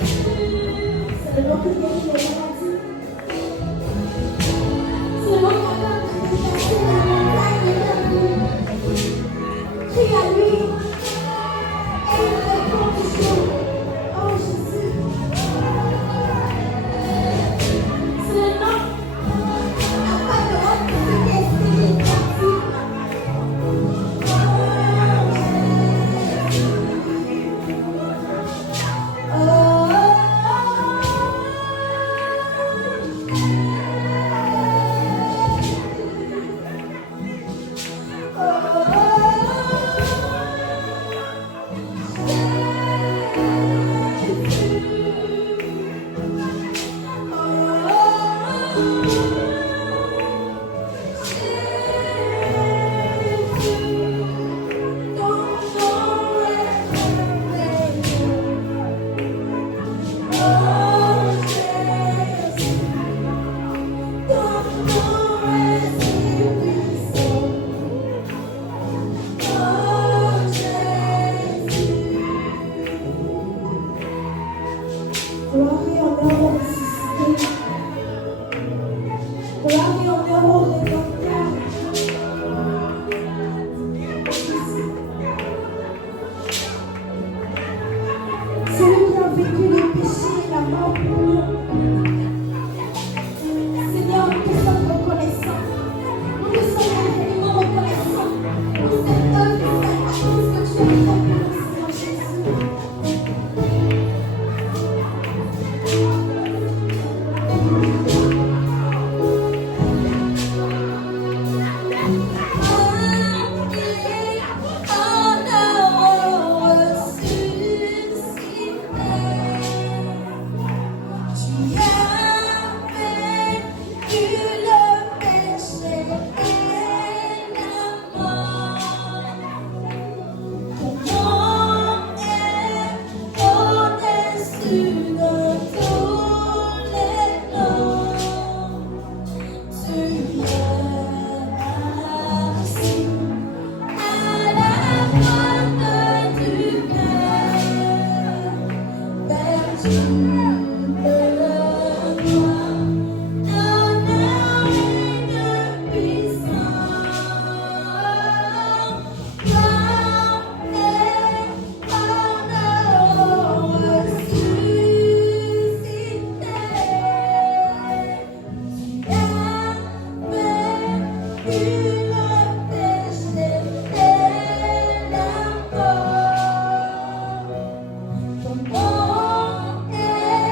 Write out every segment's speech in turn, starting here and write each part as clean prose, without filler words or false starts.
C'est le nom qui guérit les maladies. C'est le nom qui accorde la dédication à la montagne éternelle. Crie à lui et il répond toujours. Oh Jésus. C'est le nom. Il n'y a pas de honte que ce qui est stérile captif. Gloire et honneur au ressuscité. Gloire et honneur au Rédempteur. Celui qui a vécu les péchés et la mort pour nous. Seigneur, nous te sommes reconnaissants. Nous te sommes infiniment reconnaissants pour cette œuvre, pour cette chose que tu as fait pour nous, Seigneur Jésus. Ton nom est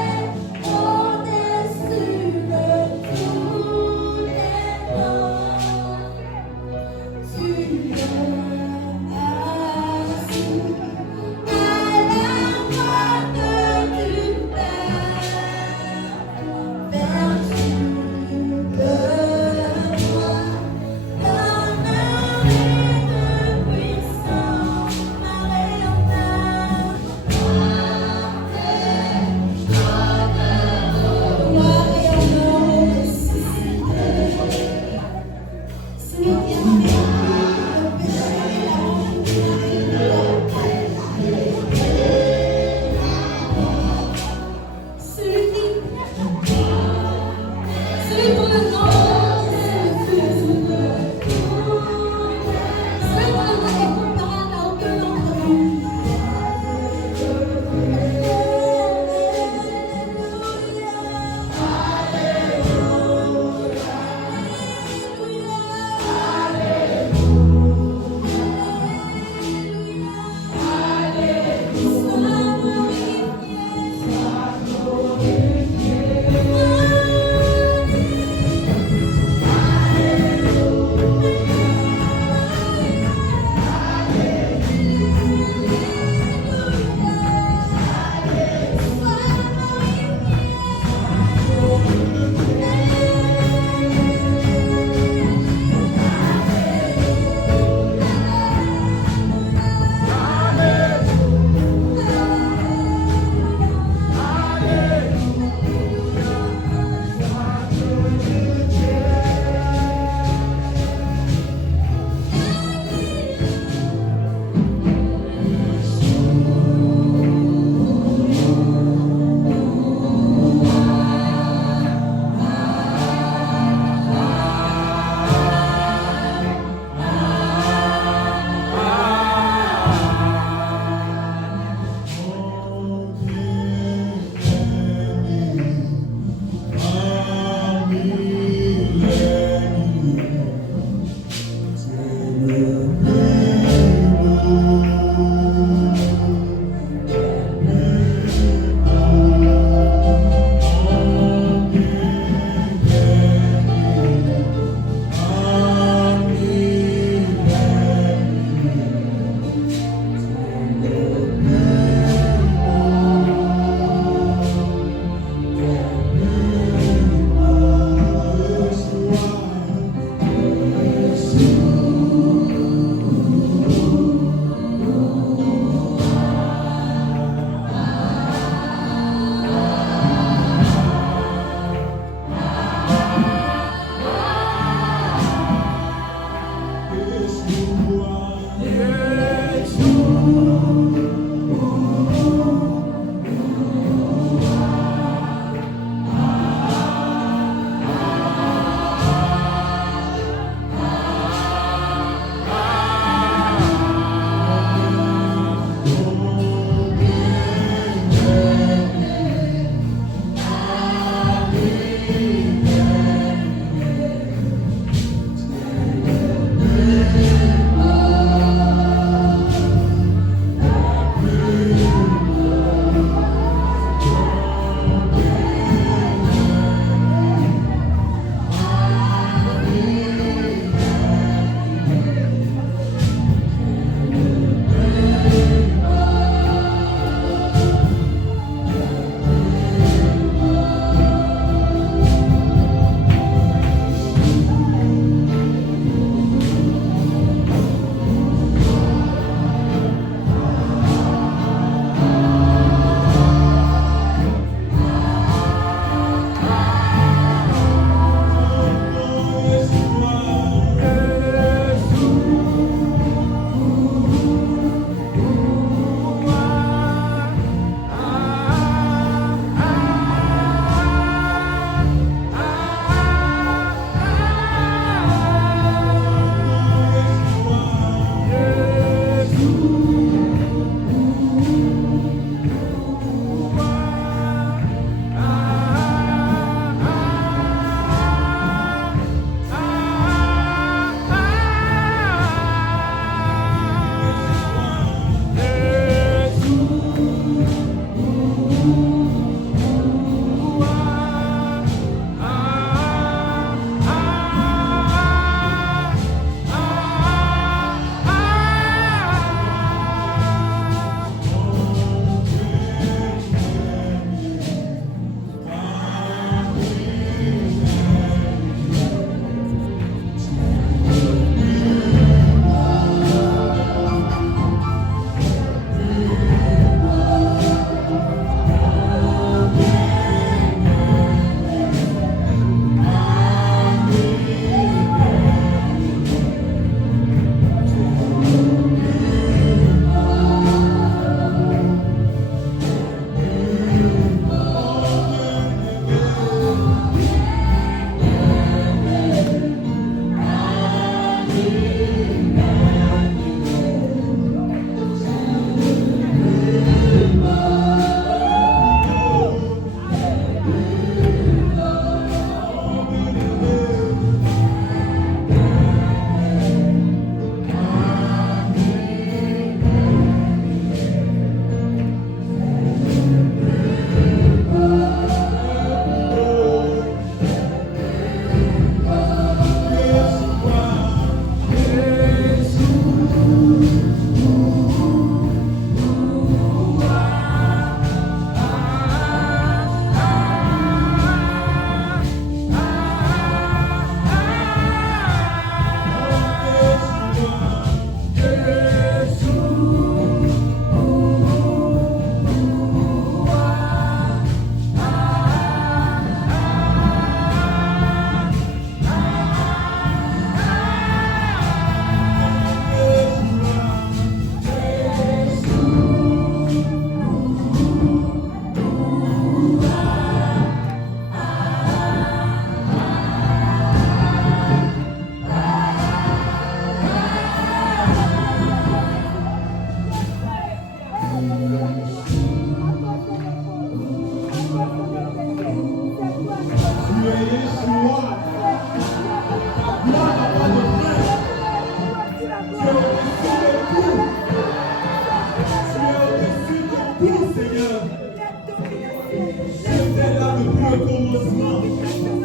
J'étais là depuis le commencement.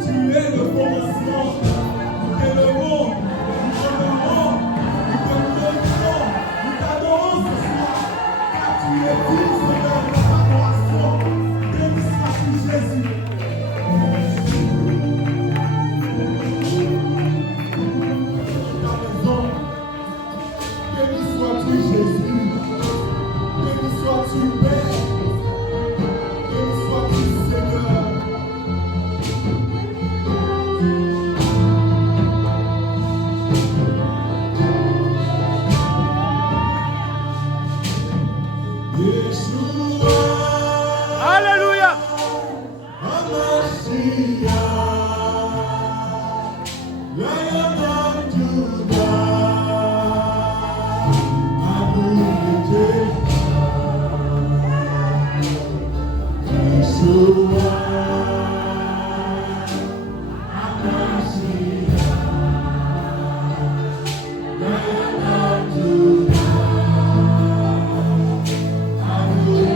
Tu es le commencement. Tu es le monde. Nous t'aimons. Nous te glorifions. Nous t'adorons ce soir. Car tu es digne, Seigneur, de notre adoration. Béni sois-tu, Jésus. Ta maison. Béni sois-tu, Jésus. Béni sois-tu, Père. Béni sois-tu, Seigneur. Yeshua, Alléluia. HaMashiach, Lion of Judah, Adonai, Yeshua, HaMashiach, Lion of Judah, Adonai,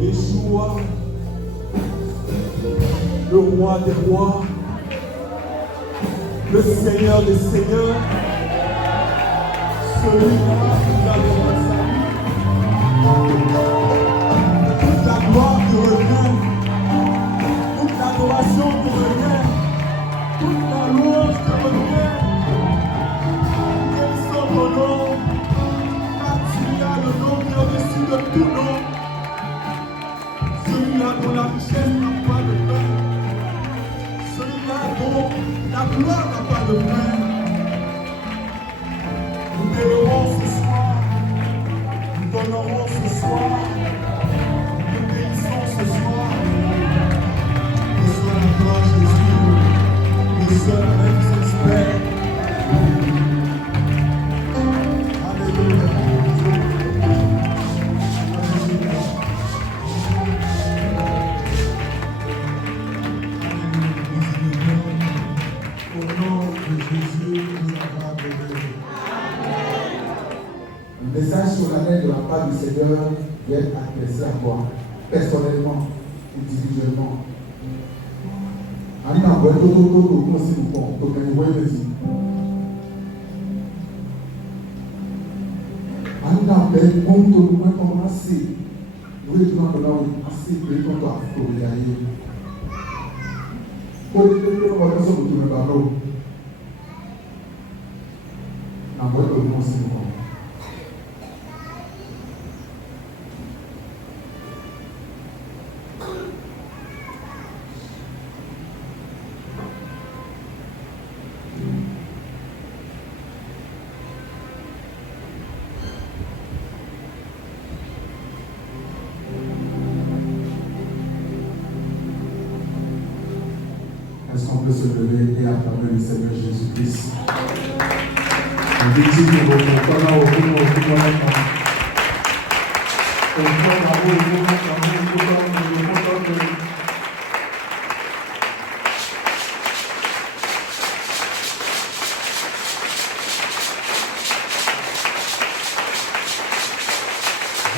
Yeshua, le roi des rois, le Seigneur des seigneurs, celui-là qui a le salut. Toute la gloire te revient, toute l'adoration te revient, toute la louange te revient. de Jésus nous avons donné. Le message solennel de la part du Seigneur vient adressé à toi, personnellement, individuellement. Anna, vous êtes tout aussi bon, pour que vous voyez ici. Anna, vous êtes bon, tout le monde commencer. Vous êtes dans le monde, assez de temps pour y aller. Pour les deux, on va faire ça pour tout le monde. En vrai, tout le monde aussi bon. Est-ce qu'on peut se lever et acclamer le Seigneur Jésus-Christ? On dit que nous avons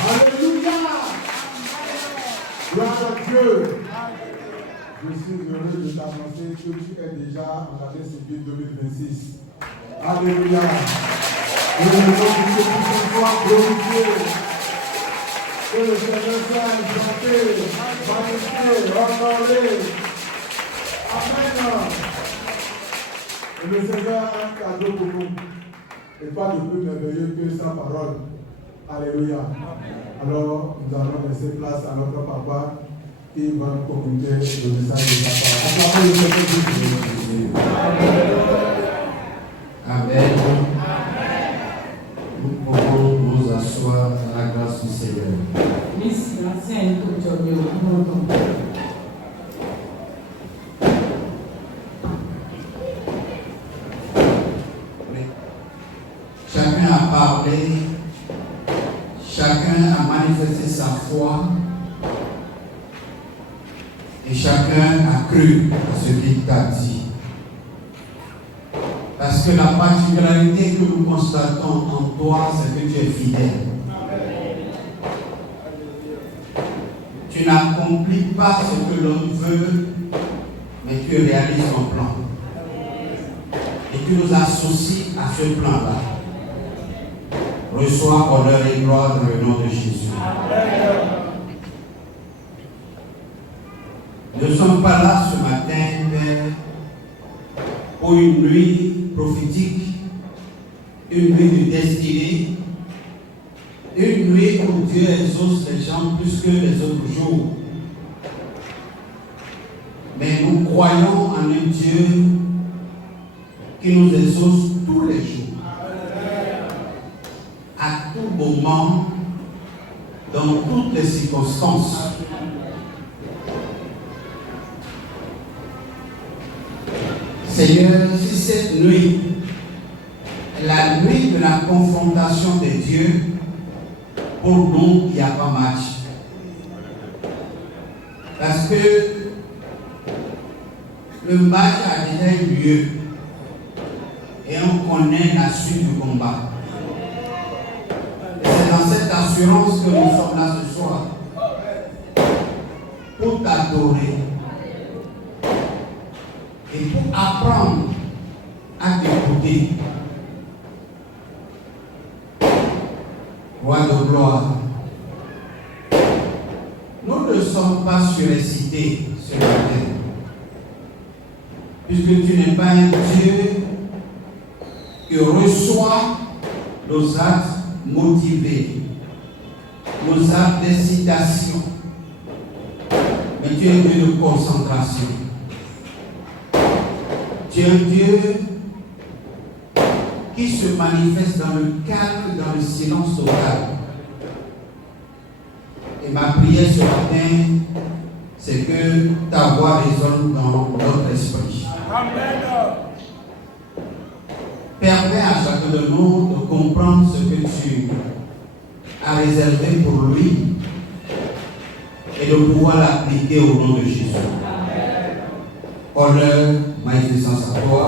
Alléluia! Gloire à Dieu! Je suis heureux de t'annoncer que tu es déjà en l'année civile 2026. Alléluia. Que le nom de Dieu soit glorifié. Que le Seigneur soit exalté, magnifié, honoré. Amen. Et le Seigneur a un cadeau pour nous. Et pas de plus merveilleux que sa parole. Alléluia. Alors, nous allons laisser place à notre papa. Qui va nous communiquer le message de sa parole. Amen. Nous pouvons nous asseoir à la grâce du Seigneur. Chacun a parlé, chacun a manifesté sa foi. Et chacun a cru à ce qu'il t'a dit. Parce que la particularité que nous constatons en toi, c'est que tu es fidèle. Tu n'accomplis pas ce que l'on veut, mais tu réalises ton plan. Et tu nous associes à ce plan-là. Reçois honneur et gloire dans le nom de Jésus. Nous ne sommes pas là ce matin, Père, pour une nuit prophétique, une nuit de destinée, une nuit où Dieu exauce les gens plus que les autres jours. Mais nous croyons en un Dieu qui nous exauce tous les jours, à tout moment, dans toutes les circonstances. Seigneur, si cette nuit est la nuit de la confrontation des dieux, pour nous, il n'y a pas match. Parce que le match a déjà eu lieu et on connaît la suite du combat. Et c'est dans cette assurance que nous sommes là ce soir pour t'adorer. Et pour apprendre à t'écouter. Roi de gloire, nous ne sommes pas surexcités ce matin, puisque tu n'es pas un Dieu qui reçoit nos actes motivés, nos actes d'excitation, mais tu es un Dieu de concentration. Tu es un Dieu qui se manifeste dans le calme, dans le silence total. Et ma prière ce matin, c'est que ta voix résonne dans notre esprit. Amen. Permets à chacun de nous de comprendre ce que tu as réservé pour lui et de pouvoir l'appliquer au nom de Jésus. Honneur, magnificence à toi.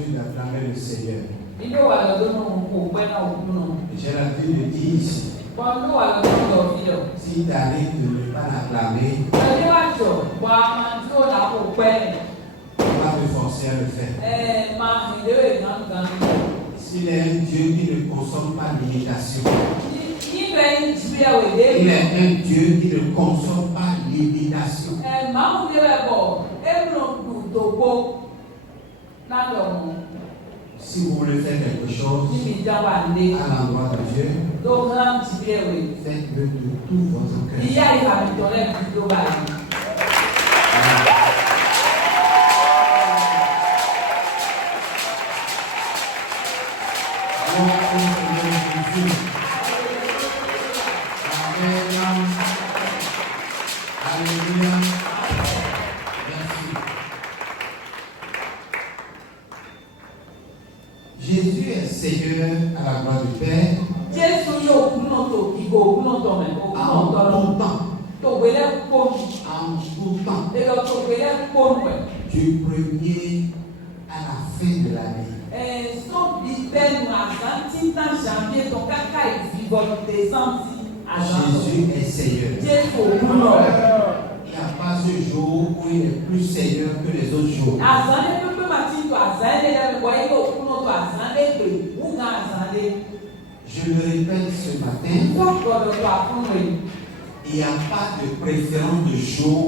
l'habitude d'acclamer le Seigneur. Ilé wà lọ́dún náà kò pẹ́ náà òkú náà. J'ai l'habitude de dire ici, Wọ́n ló wà lọ́dún náà fi lọ. si tu arrives de ne pas l'acclamer, Ẹni wá jọ wà máa tí ó là kò pẹ́. on va te forcer à le faire. Máa ìléwé gángan. S'il est un Dieu qui ne consomme pas l'imitation, Níbẹ̀ ń jí ẹ̀wẹ̀ dé. il est un Dieu qui ne consomme pas l'imitation. Máa ń lé ẹ̀bọ̀ ẹ̀rọ dògbò náà lọ mọ̀. Si vous voulez faire quelque chose Níbi ìjáwá lé. à l'endroit de Dieu, Tó máa ń jí ẹ̀wẹ̀. faites-le de tout votre cœur. Ìyá ìfàmìtọ́lẹ̀ fi ló bá yìí. Alléluia. Merci. Jésus est Seigneur à la gloire du Père Jésù yóò kú náà tó ìgò òkú náà tọ̀ mẹ́ òkú náà en tọ̀ lọ. tout temps. Tògbélé kpónú. En tout temps. Èlò tògbélé kpónú ẹ̀. Du premier à la fin de l'année. Sọ́ọ̀bì bẹ́ẹ̀nu àzántí náà janvier tó káká ìfìbọn décembre àzántó. Jésus est Seigneur. Jésù òkú náà. Il n'y a pas ce jour où il est plus Seigneur que les autres jours. Àzánlé pépé máa ti tó àzánlé lẹ́nu wáyé òkú náà tó àzánlé pé wúgà àzánlé. Je le répète ce matin, Wọ́n gbọ́dọ̀ tó àfúnwé. il n'y a pas de préférence de jour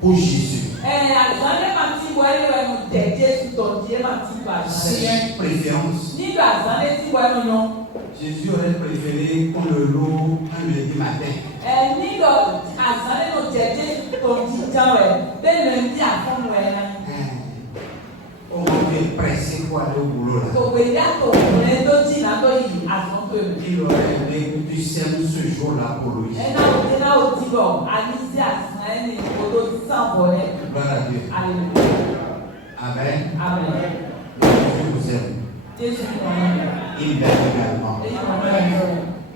pour Jésus. Àzánlé máa ti wáyé ẹnu tẹ̀ Jésù tó díẹ̀ máa ti tó S'il y àzánlé. a une préférence, Nígbà àzánlé ti wáyé yan. Jésus aurait préféré qu'on le loue un lundi matin. Nígbà àzánlé náà tẹ̀ Jésù tó jíjà rẹ̀ bẹ́ẹ̀ ló ń bí àfúnwé náà. On est pressé pour aller au boulot là. Tògbélé àtòkùnrin tó jìnnà tó yìí àzántó rẹ̀. Il aurait aimé que tu sèmes ce jour-là pour lui. Ẹ̀nà òtí bọ̀, àníṣe àsìnà ẹni ìkòtò sàbọ̀ rẹ̀. Gloire à Dieu. Alléluia. Amen. Amen. Jésus vous aime. Jésù ní ọ̀nà rẹ̀. Il m'aime également. Èyí wọ̀n náà yọ.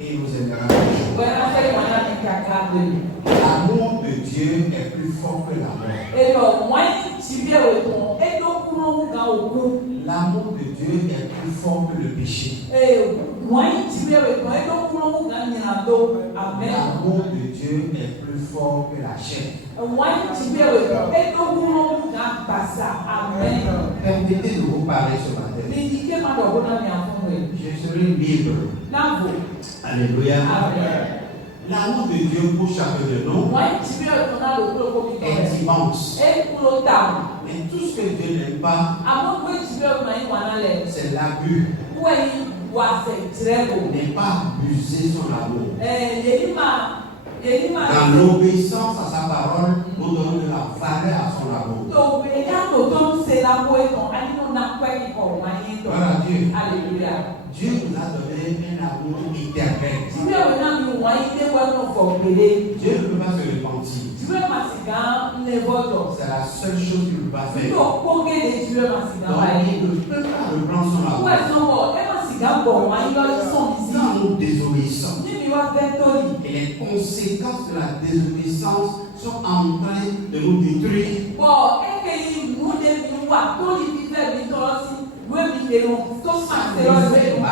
Et il vous aimera toujours. Wẹ́n á fẹ́ ìwọ̀n náà ní kàkà lóyè. L'amour de Dieu est plus fort que la mort. Èlò wọ́n ti bí ẹ̀wẹ̀ tán, ẹ̀dọ́ kúrò ń ga òkú. L'amour de Dieu est plus fort que le péché. Wọ́n ti bí ẹ̀wẹ̀ tán, ẹ̀dọ́ kúrò ń ga nyìnàdó. Amen. L'amour de Dieu est plus fort que la chair. Wọ́n ti bí ẹ̀wẹ̀ tán, ẹ̀dọ́ kúrò ń ga bàṣà. Amen. Permettez de vous parler ce matin. Ní ike máa dọ̀gbọ́n náà ní àfọ̀nwé. Je serai libre. Náà bò. Alléluia. Amen. L'amour de Dieu pour chacun de nous Wọ́n ti bí ẹ̀wẹ̀ tán náà lòkúrò kó mi tọ̀ est rẹ̀. immense. Ekuro tam. Mais tout ce que Dieu n'aime pas, Àmọ́ pé ìṣúná ọ̀nà yìí wà nálẹ̀. c'est l'abus. Wọ́n yìí wà sẹ̀ tìrẹ́bù. Ne pas abuser son amour. Yèyí máa Dans l'obéissance à sa parole, nous donnons de la valeur à son amour. tòwé yàtọ̀ tó ń ṣe lábọ́ ẹ̀kọ́ àyínú náà pẹ́ ikọ̀ wáyé tọ̀. Gloire à Dieu. Alléluia. Dieu nous a donné un amour éternel. Tìwé ìwé náà mi wọ́n yí dé wọ́n náà fọ̀ gbélé. Dieu ne peut pas se repentir. Tìwé màsìgá ń lé bọ́tọ̀. C'est la seule chose qu'il ne peut pas faire. Yóò kókèlè tìwé màsìgá Donc, wáyé. il ne peut pas reprendre son Wọ́n amour. ẹ̀sán wọ̀ ẹ màsìgá bọ̀ wáyé lọ́dún sàn mí sí. Quand nous désobéissons, Níbi wá fẹ́ tó yìí. et les conséquences de la désobéissance sont en train de nous détruire. Bọ̀ ẹ̀kẹ́ yìí mú débi wà tó yìí fi fẹ́ mi tọ́ sí ìwé mi lèrò tó sàǹtẹ̀ lọ́dún ìwé mi.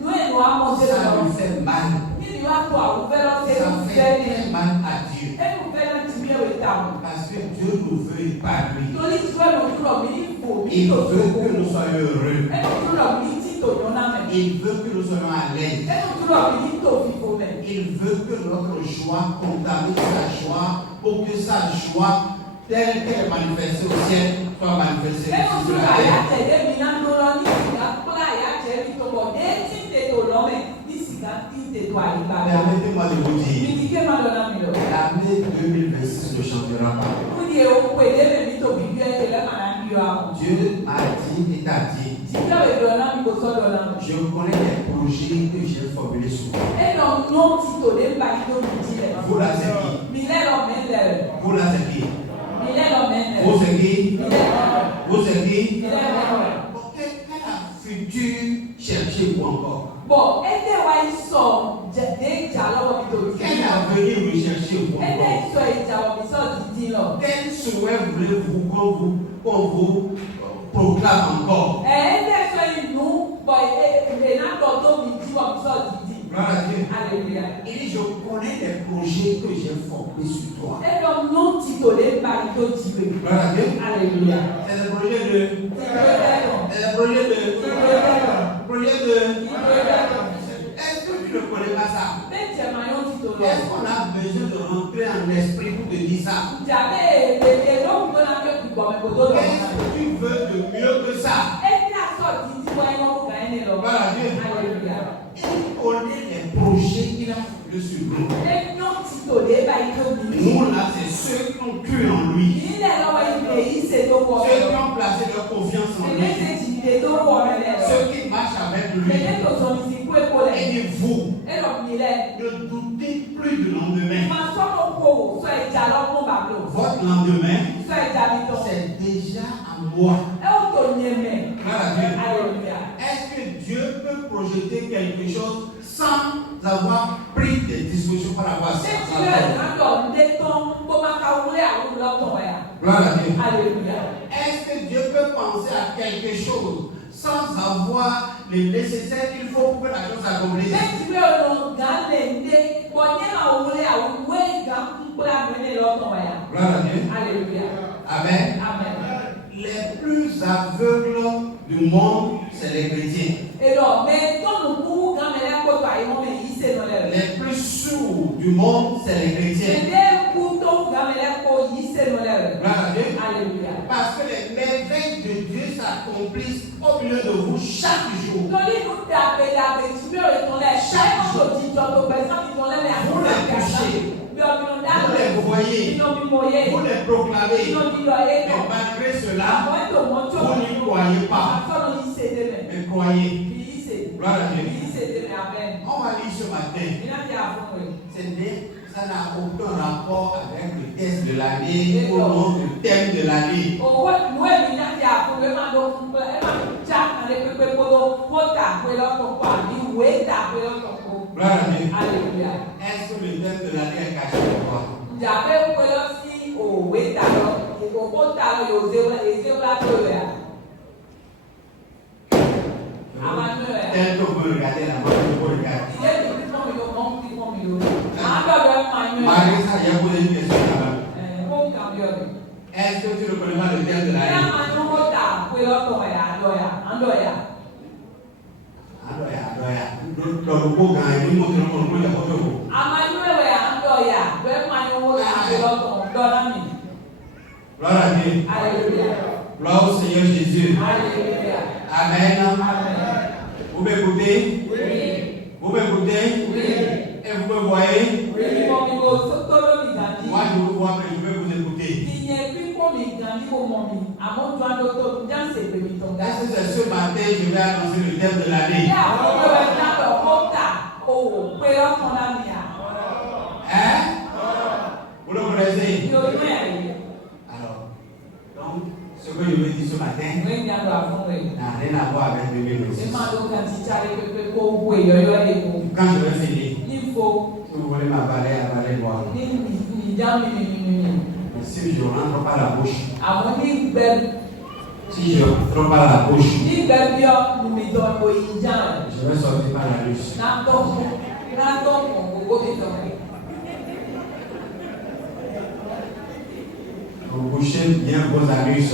Nous nous avons Ça lui fait mal. Ça fait mal à Dieu. Parce que Dieu nous veut épanouir. Il veut que nous soyons heureux. Il veut que nous soyons à l'aise. Il veut que notre joie contamine sa joie pour que sa joie, telle qu'elle est manifestée au ciel, soit manifestée sur la terre. Permettez-moi de vous dire, l'année 2026 ne changera pas. Dieu a dit et t'a dit. Je connais les projets que j'ai formulés sur vous. Vous là, c'est qui? Vous là, c'est qui? Vous c'est qui? Vous c'est qui? Quel futur cherchez-vous encore? Quel avenir vous cherchez-vous encore? Quel souhait voulez-vous qu'on vous qu'on vous proclame encore. Gloire à Dieu. Alléluia. Il dit, je connais les projets que j'ai formés sur toi. Gloire à Dieu. Alléluia. C'est le projet de... C'est le projet de... Est-ce que tu ne connais pas ça? Est-ce qu'on a besoin de rentrer en esprit pour te dire ça? Est-ce que tu veux de mieux que ça? Gloire à Dieu. Alléluia. Il connaît les projets qu'il a formés sur nous. Nous là, c'est ceux qui ont cru en lui. Ceux qui ont placé leur confiance en lui. Ceux qui marchent avec lui. Et dit vous, ne doutez plus du lendemain. Votre lendemain, c'est déjà à moi. Gloire à Dieu. Alléluia. Est-ce que Dieu peut projeter quelque chose sans avoir pris des dispositions par rapport à ça? Gloire à Dieu. Alléluia. Est-ce que Dieu peut penser à quelque chose sans avoir le nécessaire qu'il faut pour que la chose s'accomplisse? Gloire à Dieu. Alléluia. Amen. Amen. Les plus aveugles du monde, c'est les chrétiens. Les plus sourds du monde, c'est les chrétiens. Gloire à Dieu. Alléluia. Parce que les merveilles de Dieu s'accomplissent au milieu de vous chaque jour. Vous les voyez, vous les proclamez, mais malgré cela, vous n'y croyez pas. Mais croyez. Gloire à Dieu. On va lire ce matin. Ça n'a aucun rapport avec le test de l'année ou non le thème de l'année. Gloire à Dieu. Alléluia. Est-ce que le thème de l'année est caché pour toi? Tel que vous regardez là-bas, vous regardez. Marie, ça y a posé une question là-bas. Est-ce que tu ne connais pas le thème de l'année? Dans le beau gars, il nous montre le photo. Gloire à Dieu. Alléluia. Gloire au Seigneur Jésus. Alléluia. Amen. Amen. Vous m'écoutez? Oui. Vous m'écoutez? Oui. Et vous me voyez? Oui. Moi, je vous vois, mais je vais vous écouter. Est-ce que c'est ce matin que je vais annoncer le thème de l'année? Hein? Vous le connaissez? Alors, donc, ce que je veux dire ce matin n'a rien à voir avec 2026. Quand je vais finir, si vous voulez m'avaler, avalez-moi. Mais si je ne rentre pas la bouche, si je ne rentre pas la bouche, je vais sortir par la ruche. Vous bouchez bien vos anus.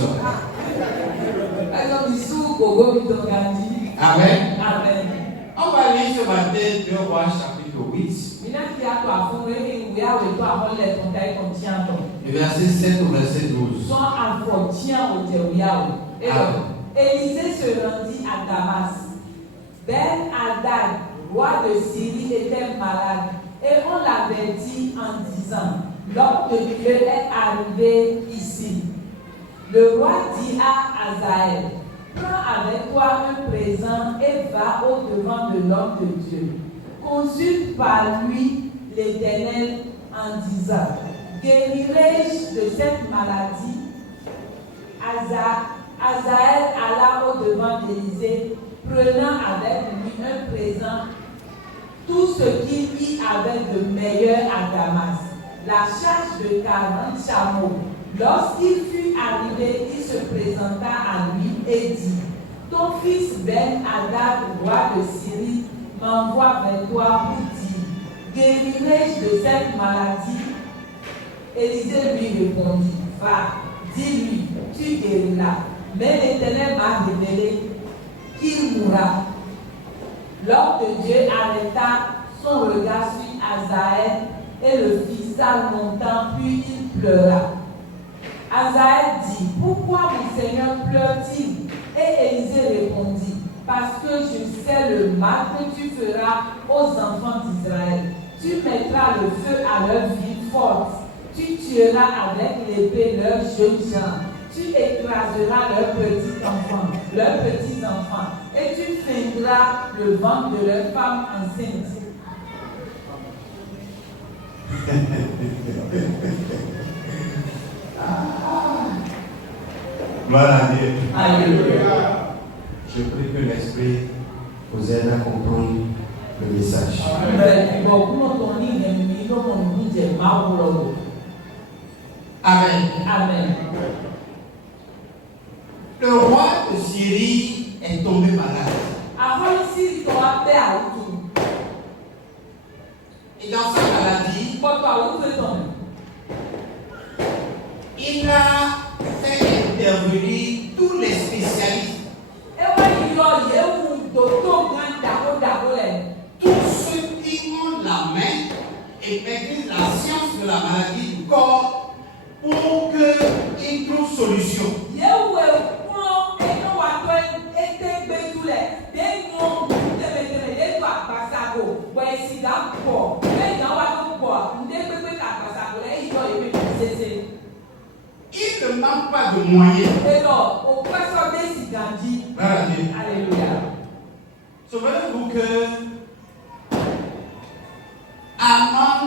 Amen. Amen. On va lire ce matin 2 Rois chapitre 8. Le verset 7 au verset 12. Élisée se rendit à Damas. Ben-Hadad, roi de Syrie, était malade et on l'avertit en disant: l'homme de Dieu est arrivé ici. Le roi dit à Hazaël: prends avec toi un présent et va au-devant de l'homme de Dieu. Consulte par lui l'Éternel en disant: guérirai-je de cette maladie? Hazaël alla au-devant d'Élisée, prenant avec lui un présent, tout ce qu'il y avait de meilleur à Damas, la charge de 40 chameaux, Lorsqu'il fut arrivé, il se présenta à lui et dit, ton fils Ben-Hadad, roi de Syrie, m'envoie vers toi pour dire, guérirai-je de cette maladie? Élisée lui répondit, va, dis-lui, tu guériras. Mais l'Éternel m'a révélé qu'il mourra. L'homme de Dieu arrêta son regard sur Azaël et le fixa longtemps, puis il pleura. Azaël dit, pourquoi mon Seigneur pleure-t-il? Et Élisée répondit, parce que je sais le mal que tu feras aux enfants d'Israël. Tu mettras le feu à leur ville forte. Tu tueras avec l'épée leurs jeunes gens. Tu écraseras leurs petits enfants, et tu feindras le ventre de leurs femmes enceintes. Gloire à Dieu. Alléluia. Je prie que l'Esprit vous aide à comprendre le message. Amen. Amen. Le roi de Syrie est tombé malade. Et dans sa maladie, il a fait intervenir tous les spécialistes, tous ceux qui ont la main et maîtrisent la science de la maladie du corps pour qu'ils trouvent solution. Il ne manque pas de moyens. Alléluia. Souvenez-vous que Aman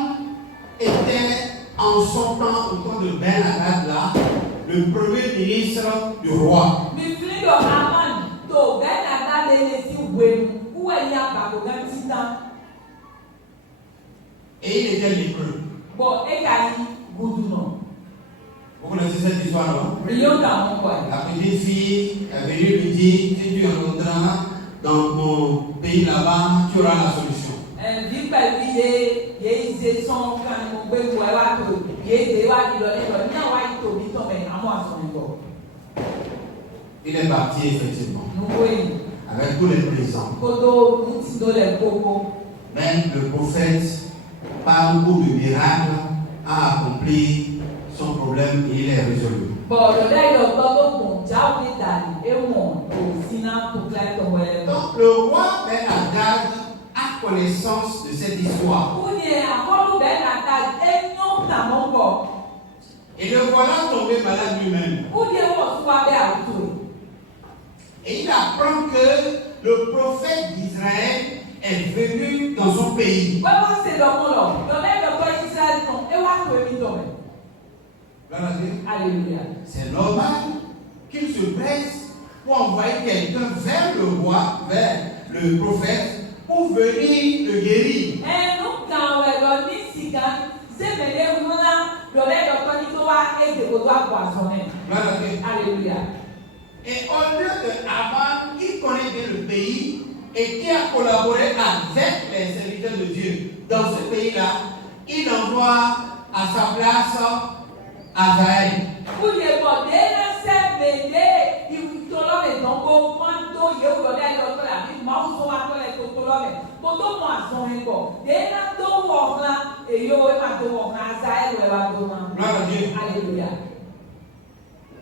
était en son temps, au temps de Ben-Hadad là, le premier ministre du roi. Et il était lépreux. Vous connaissez cette histoire, non? La petite fille est venue lui dire, si tu rentreras dans mon pays là-bas, tu auras la solution. Il est parti effectivement, avec tous les présents. Même le prophète, par beaucoup de miracles, a accompli son problème et il est résolu. Donc le roi Ben-Hadad a connaissance de cette histoire. Et le voilà tombé malade lui-même. Et il apprend que le prophète d'Israël est venu dans son pays. Alléluia. C'est normal qu'il se presse pour envoyer quelqu'un vers le roi, vers le prophète, pour venir le guérir. Alléluia. Et au lieu de Aman, qui connaît bien le pays et qui a collaboré avec les serviteurs de Dieu dans ce pays-là, il envoie à sa place Azaël. Gloire à Dieu. Alléluia.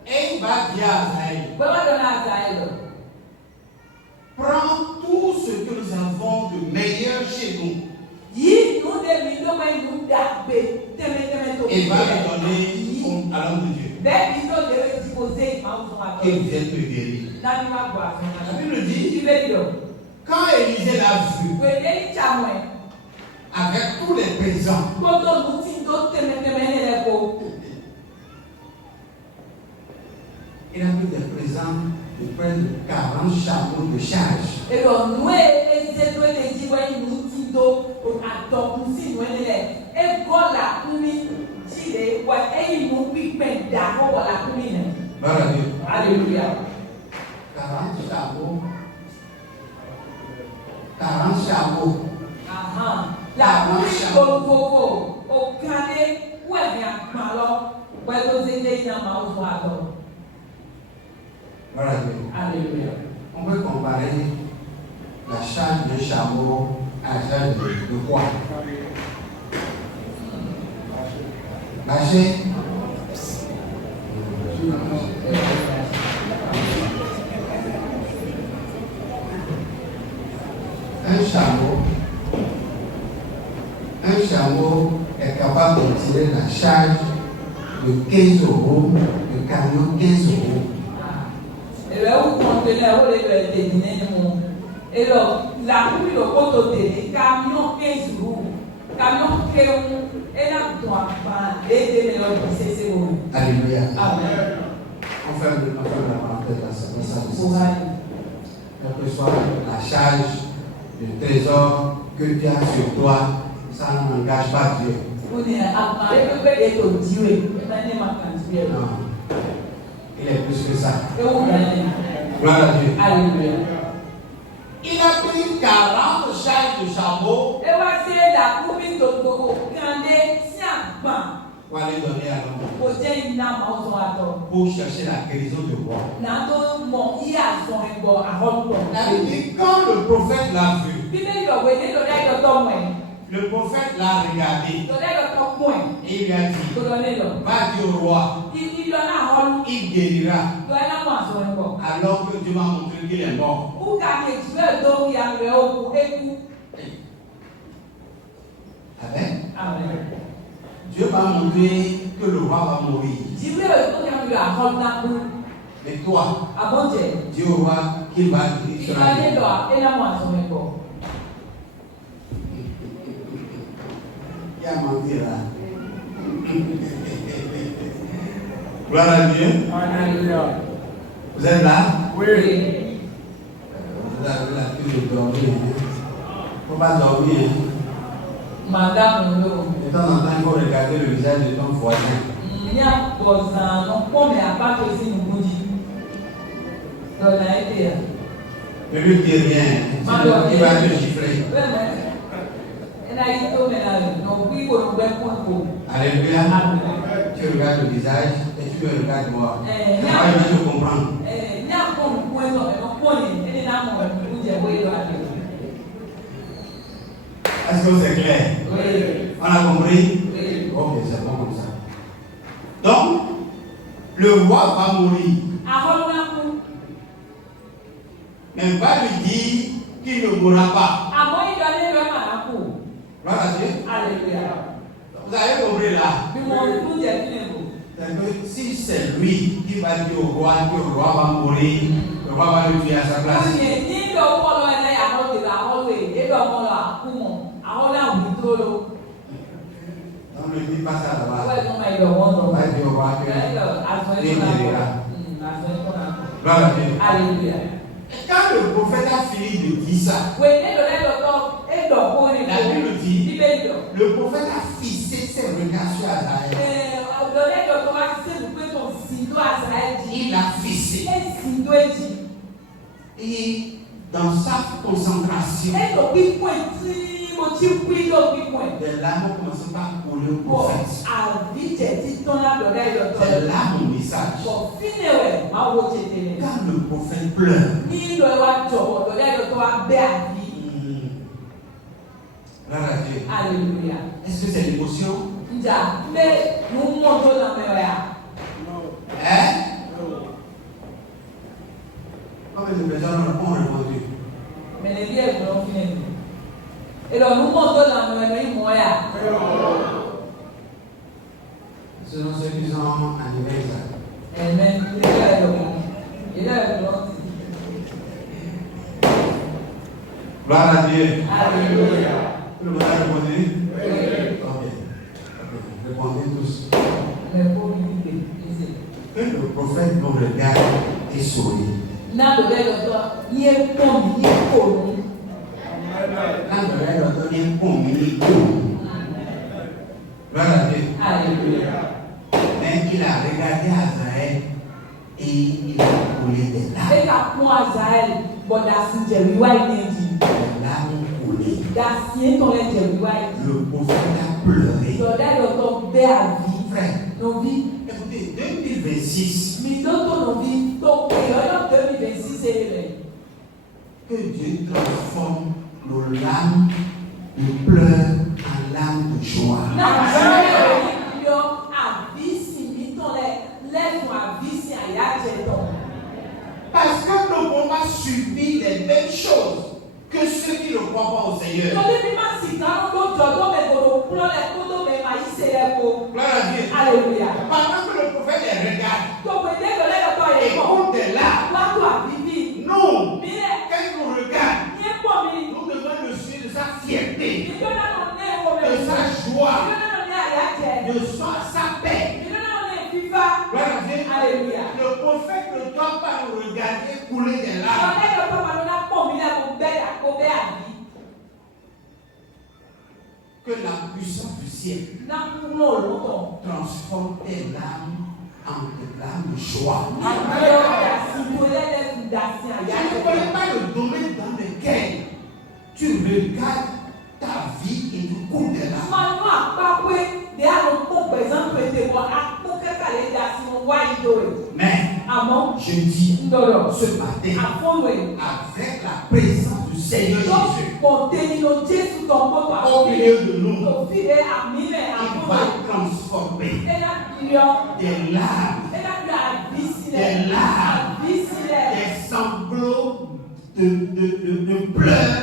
Et il va dire à Azaël, prends tout ce que nous avons de meilleur chez nous et va le donner à l'homme de Dieu. Qu'il vienne te guérir. La Bible dit, quand Élisée l'a vu, avec tous les présents, il a pris des présents de près de 40 chameaux de charge. les ouais et ils m'ont pris peine d'accord pour la commune. Gloire à Dieu. Alléluia. 40 chameaux. 40 chameaux. La commune Gogo, au canet, où elle vient malo, où elle nous aide dans ma oiseau. Gloire à Dieu. Alléluia. On peut comparer la charge d'un chameau à la charge de quoi? Bâcher. Un chameau est capable de tirer la charge de 15 €, le camion 15 €. Et là où conteneur, où les dîner et alors, la commune au côté des camions 15 roues, camions qui ont, et là, doit pas aider les autres, Alléluia. Amen. On ferme la parenthèse dans ça. Courage. Quelle que soit la charge de trésor que tu as sur toi, ça n'engage pas Dieu. Vous n'êtes pas être Dieu, Non. Il est plus que ça. et vous gagnez. Gloire à Dieu. Alléluia. Il a pris 40 charges de chameau Et voici la commune de Gogo, gardez 5 bancs. pour aller donner à l'homme. Pour dire une âme à son attend. Pour chercher la guérison de roi. Nando mon il a son ego à Hong La Bible dit, quand le prophète l'a vu, Bible yo we ni do dai do to mo. le prophète l'a regardé Do dai do to mo. et il lui a dit, Do do ni do. va dire au roi, I do na holu. il guérira. Do na mo so ego. Alors que Dieu m'a montré qu'il est mort. U ka ke jwe do ya le o ku eku. Amen. Amen. Dieu m'a montré que le roi va mourir. Jiwe o ya mi a hol na ku. Mais toi, Abonje. dis au roi qu'il va il I sera do ni guéri. do e na mo so ego. Il a menti là. Gloire à Dieu. Alléluia. Vous êtes là? Oui. Vous avez la pile de dormir. Il ne faut pas dormir. Madame lo. De temps en temps, il faut regarder le visage de ton voisin. Nya bozan no ko me apa to si nubuji. Do na ete. Ne lui dis rien. Sinon, il va te gifler. Alléluia. Tu regardes le visage et tu me regardes moi. Moi, je vais te comprendre. Est-ce que c'est clair? On a compris? Ok, c'est bon comme ça. Donc, le roi va mourir. Mais va lui dire qu'il ne mourra pas. Gloire à Dieu. Vous avez compris là? C'est que si c'est lui qui va dire au roi que le roi va mourir, le roi va le tuer à sa place. On ne dit pas ça là-bas. Va dire au roi que il guérira. Gloire à Dieu. Alléluia. Et quand le prophète a fini de dire ça, la Bible dit, le prophète a fixé ses regards sur Azaël. Il a fixé. Et dans sa concentration, des larmes ont commencé par couler au prophète. C'est là mon message. Quand le prophète pleure, gloire à Dieu. Alléluia. Est-ce que c'est l'émotion? Mais nous montons la meilleure. Hein? Combien de personnes ont répondu? Mais les liens vont finir. Et donc nous montons la meilleure moyen. Ce sont ceux qui sont anniversaires. Amen. Il est là. Gloire à Dieu. Alléluia. Tout le monde a répondu? Oui. Ok. Répondez tous. Mais pour l'unité, Que le prophète nous regarde et sourit. N'a de toi, il est comme il est comme. Quand le rêve donne un pont, il est court. Gloire à Dieu. Alléluia. Mais il a regardé Azaël et il a coulé des larmes. Et qu'à point Azaël, bon, dans ce Jéhovah, il est dit. Les larmes coulaient. Dans ce ton Jéhovah, Le prophète a pleuré. il a dit, vie. Frère, Nos vies. écoutez, 2026, Mais dans nos vies, ton période 2026 est que Dieu transforme nos larmes de pleurs en larmes de joie. Parce que nous ne pouvons pas subir les mêmes choses que ceux qui ne croient pas au Seigneur. Gloire à Dieu. Alléluia. Pendant que le prophète les regarde, et compte des larmes, nous, quand il nous regarde, nous devons le suivre de sa fierté, de sa joie, de sa paix. Gloire à Dieu. Alléluia. Le prophète ne doit pas nous regarder couler des larmes. Que la puissance du ciel transforme tes larmes en des larmes de joie. Je ne connais pas le domaine dans lequel tu regardes ta vie et tu coules des larmes. Mais je dis ce matin, avec la présence du Seigneur Jésus au milieu de nous, il va transformer des larmes, des sanglots de pleurs.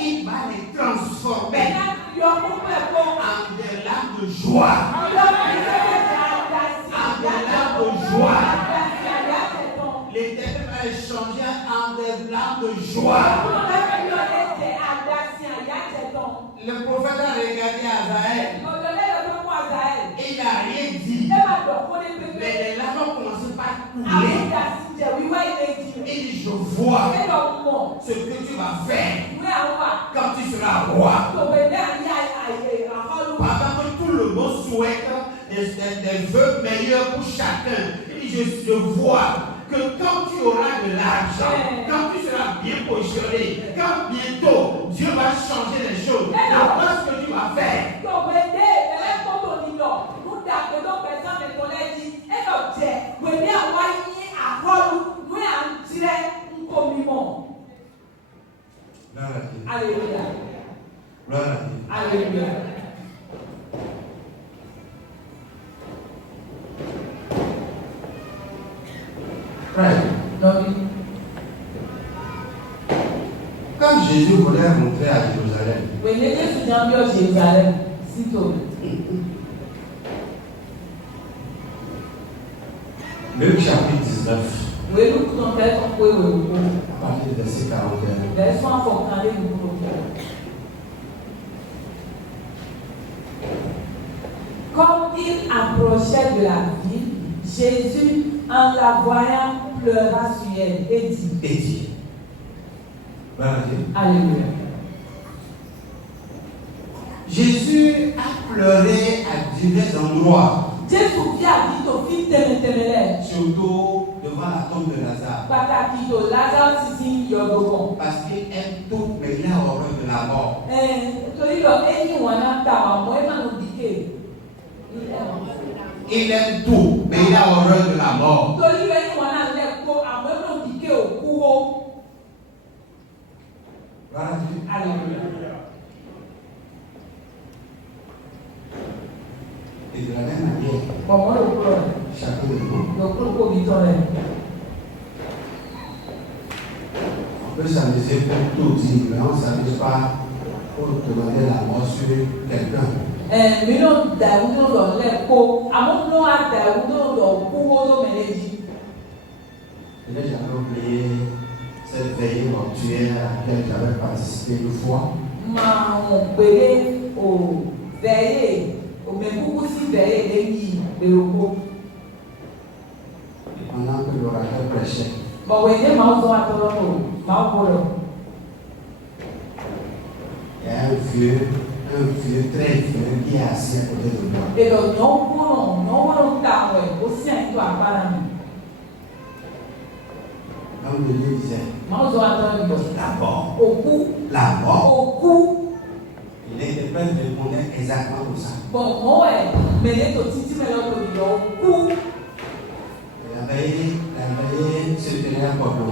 Il va les transformer en des larmes de joie. L'Éternel va les changer en des larmes de joie. Le prophète a regardé Azaël et il n'a rien dit. Mais les larmes ont commencé par couler. Il dit, je vois ce que tu vas faire quand tu seras roi. Pendant que tout le monde souhaite des vœux meilleurs pour chacun, il dit, je vois que quand tu auras de l'argent, quand tu seras bien positionné, quand bientôt Dieu va changer les choses, voilà ce que tu vas faire. Alléluia. Gloire à Dieu. Alléluia. Frère, quand Jésus voulait rentrer à Jérusalem, Luc chapitre 19, à partir du verset 41. Comme il approchait de la ville, Jésus, en la voyant, pleura sur elle et dit. Alléluia. Jésus a pleuré à divers endroits. Surtout devant la tombe de Lazare. Parce qu'il aime tout, mais il a horreur de la mort. Il aime tout, mais il a horreur de la mort. Alléluia. Et de la même manière, chacun de nous, on peut s'amuser pour tout dire, mais on ne s'amuse pas pour demander la mort sur quelqu'un. Je n'ai jamais oublié cette veillée mortuaire à laquelle j'avais participé une fois. Pendant que l'orateur prêchait, il y a un vieux un vieux, très vieux, qui est assis à côté de moi. Et le non bon tawe aussi un peu à parami. L'homme de Dieu disait, Manzo attend d'abord, au cou, la mort. au cou. L'interprète répondait exactement comme ça. Bon, moi, mais les titi mais l'autre au cou. La veille se tenait à Porto.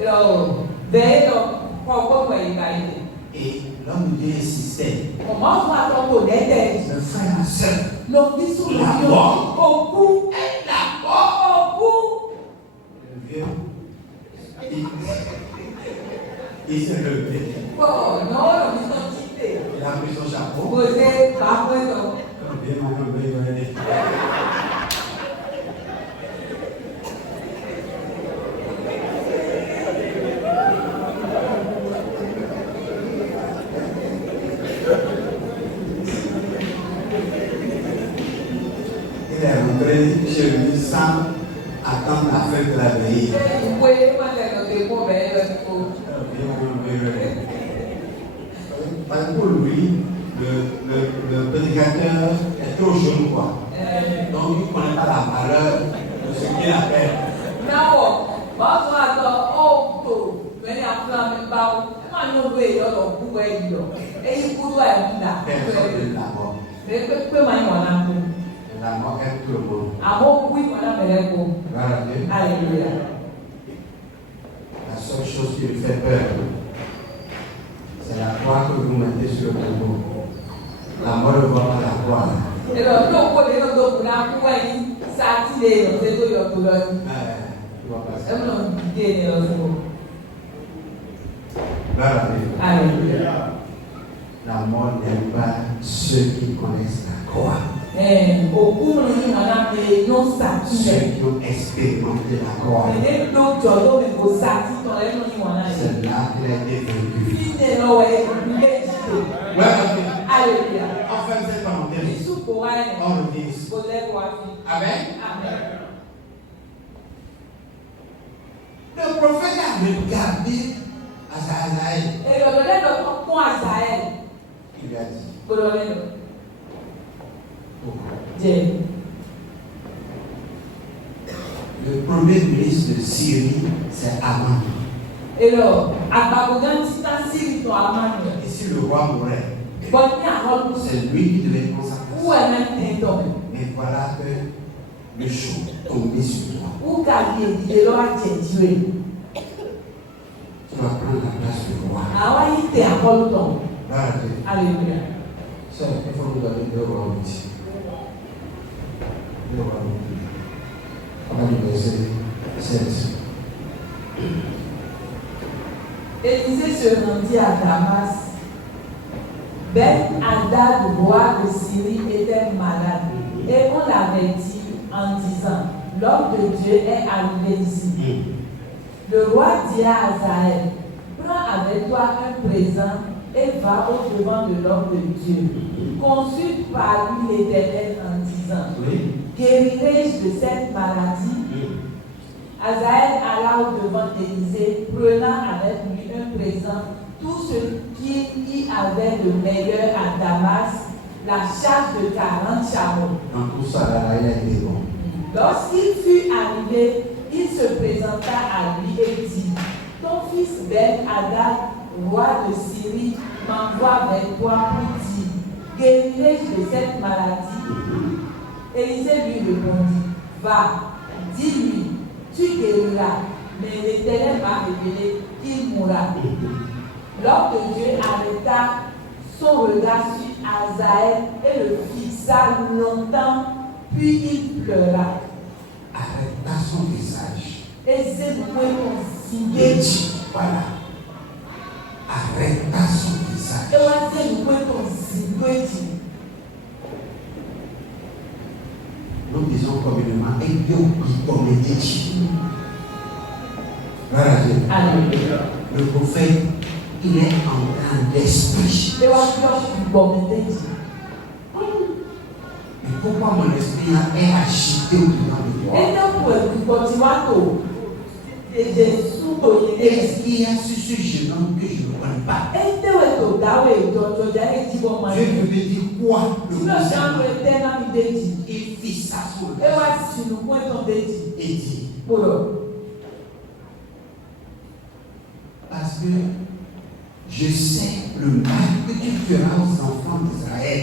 Et alors, veille donc, pourquoi il va y Et l'homme de Dieu insistait. Comment on attend au dédé? Le frère, la sœur, L'homme dit sous le la vieux mort. au cou, La mort. au cou. Le vieux, il s'est levé. Bon, non, on dit son quitté. Il a pris son chapeau. Posé, pas présent. Bien, madame, bien. Il est rentré chez lui sans attendre la fin de la veille. Vous pouvez pas faire des mauvais Parce que pour lui, le prédicateur est trop jeune, quoi. Donc il ne connaît pas la valeur de ce qu'il a fait. Non, moi, je attends, oh, mais il y a plein de barreaux. Moi, je vais y aller au cou, et il faut être là. Personne ne la mort. Mais que moi, il y en a un peu. La mort aime tout le monde. Ah bon, oui, voilà, mais les gros. Voilà, Dieu. Alléluia. La seule chose qui me fait peur, c'est la croix que vous mettez sur le tombeau. La mort ne voit pas la croix. Et donc, donc, pour les autres, pour la croix, ça a tiré, c'est tout, il y a tout le monde. Tu vois pas ça. C'est mon idée, les autres. Voilà, Dieu. Alléluia. La mort n'aime pas ceux qui connaissent la croix. Au cours de l'année, on a fait non Ceux satisfaits. qui ont expérimenté la croix. Mais d'autres jobs, mais vos satis, on les non, on a C'est là qu'il a été vaincu. Finalement, ouais, légitime. Ouais, ok. Alléluia. Enfin, cette parenthèse. Il soupe pour elle. On le dit. Pour les quoi. Amen. Amen. Le prophète a regardé Azaël. Et le donner le point à Zaël. Il lui a dit, Pour donner le. pourquoi? Dieu. Le premier ministre de Syrie, c'est Aman. Et alors, à Babogan, si tu as Syrie, tu as Aman. Et si le roi mourait, Bon, il y a un rôle pour c'est lui qui devait prendre sa où place. est même un homme. Mais voilà que le chaud tombé sur toi. Où Gabriel, il est là à tuer. Tu vas prendre la place du roi. Ah ouais, il était à rôle ton. Voilà, Dieu. Alléluia. Ça, il faut nous donner 2 rois ici. 2 rois. On va du verset 16. Élisée se rendit à Damas. Ben-Hadad, roi de Syrie, était malade. Et on l'avait dit en disant, l'homme de Dieu est arrivé ici. Le roi dit à Azaël, prends avec toi un présent et va au-devant de l'homme de Dieu. Consulte par lui l'Éternel en disant, Oui. guérirai-je de cette maladie? Azaël alla au-devant d'Élisée, prenant avec lui un présent, tout ce qu'il y avait de meilleur à Damas, la charge de 40 chameaux. Dans tout ça, là, il a été bon. Lorsqu'il fut arrivé, il se présenta à lui et dit, ton fils Ben-Hadad, roi de Syrie, m'envoie vers toi pour dire, guérirai-je de cette maladie? Élisée lui répondit, va, dis-lui, tu guériras, mais l'Éternel m'a révélé qu'il mourra. L'homme de Dieu arrêta son regard sur Azaël et le fixa longtemps, puis il pleura. Arrêta son visage. Et c'est pourquoi on Il signe. dit, voilà. Arrêta son visage. Et on c'est pourquoi on signe. Nous disons communément, et Dieu comme il dit. Voilà, Dieu. Alléluia. Le prophète, il est en train d'esprit. Et on dit, bon, mais Et pourquoi mon esprit est agité au-dedans de toi? et donc, pour continuer à tout. Est-ce qu'il y a sur ce jeune homme que je ne connais pas? Je veux me dire quoi le concernant? Il fit ça sur le et dit, parce que je sais le mal que tu feras aux enfants d'Israël.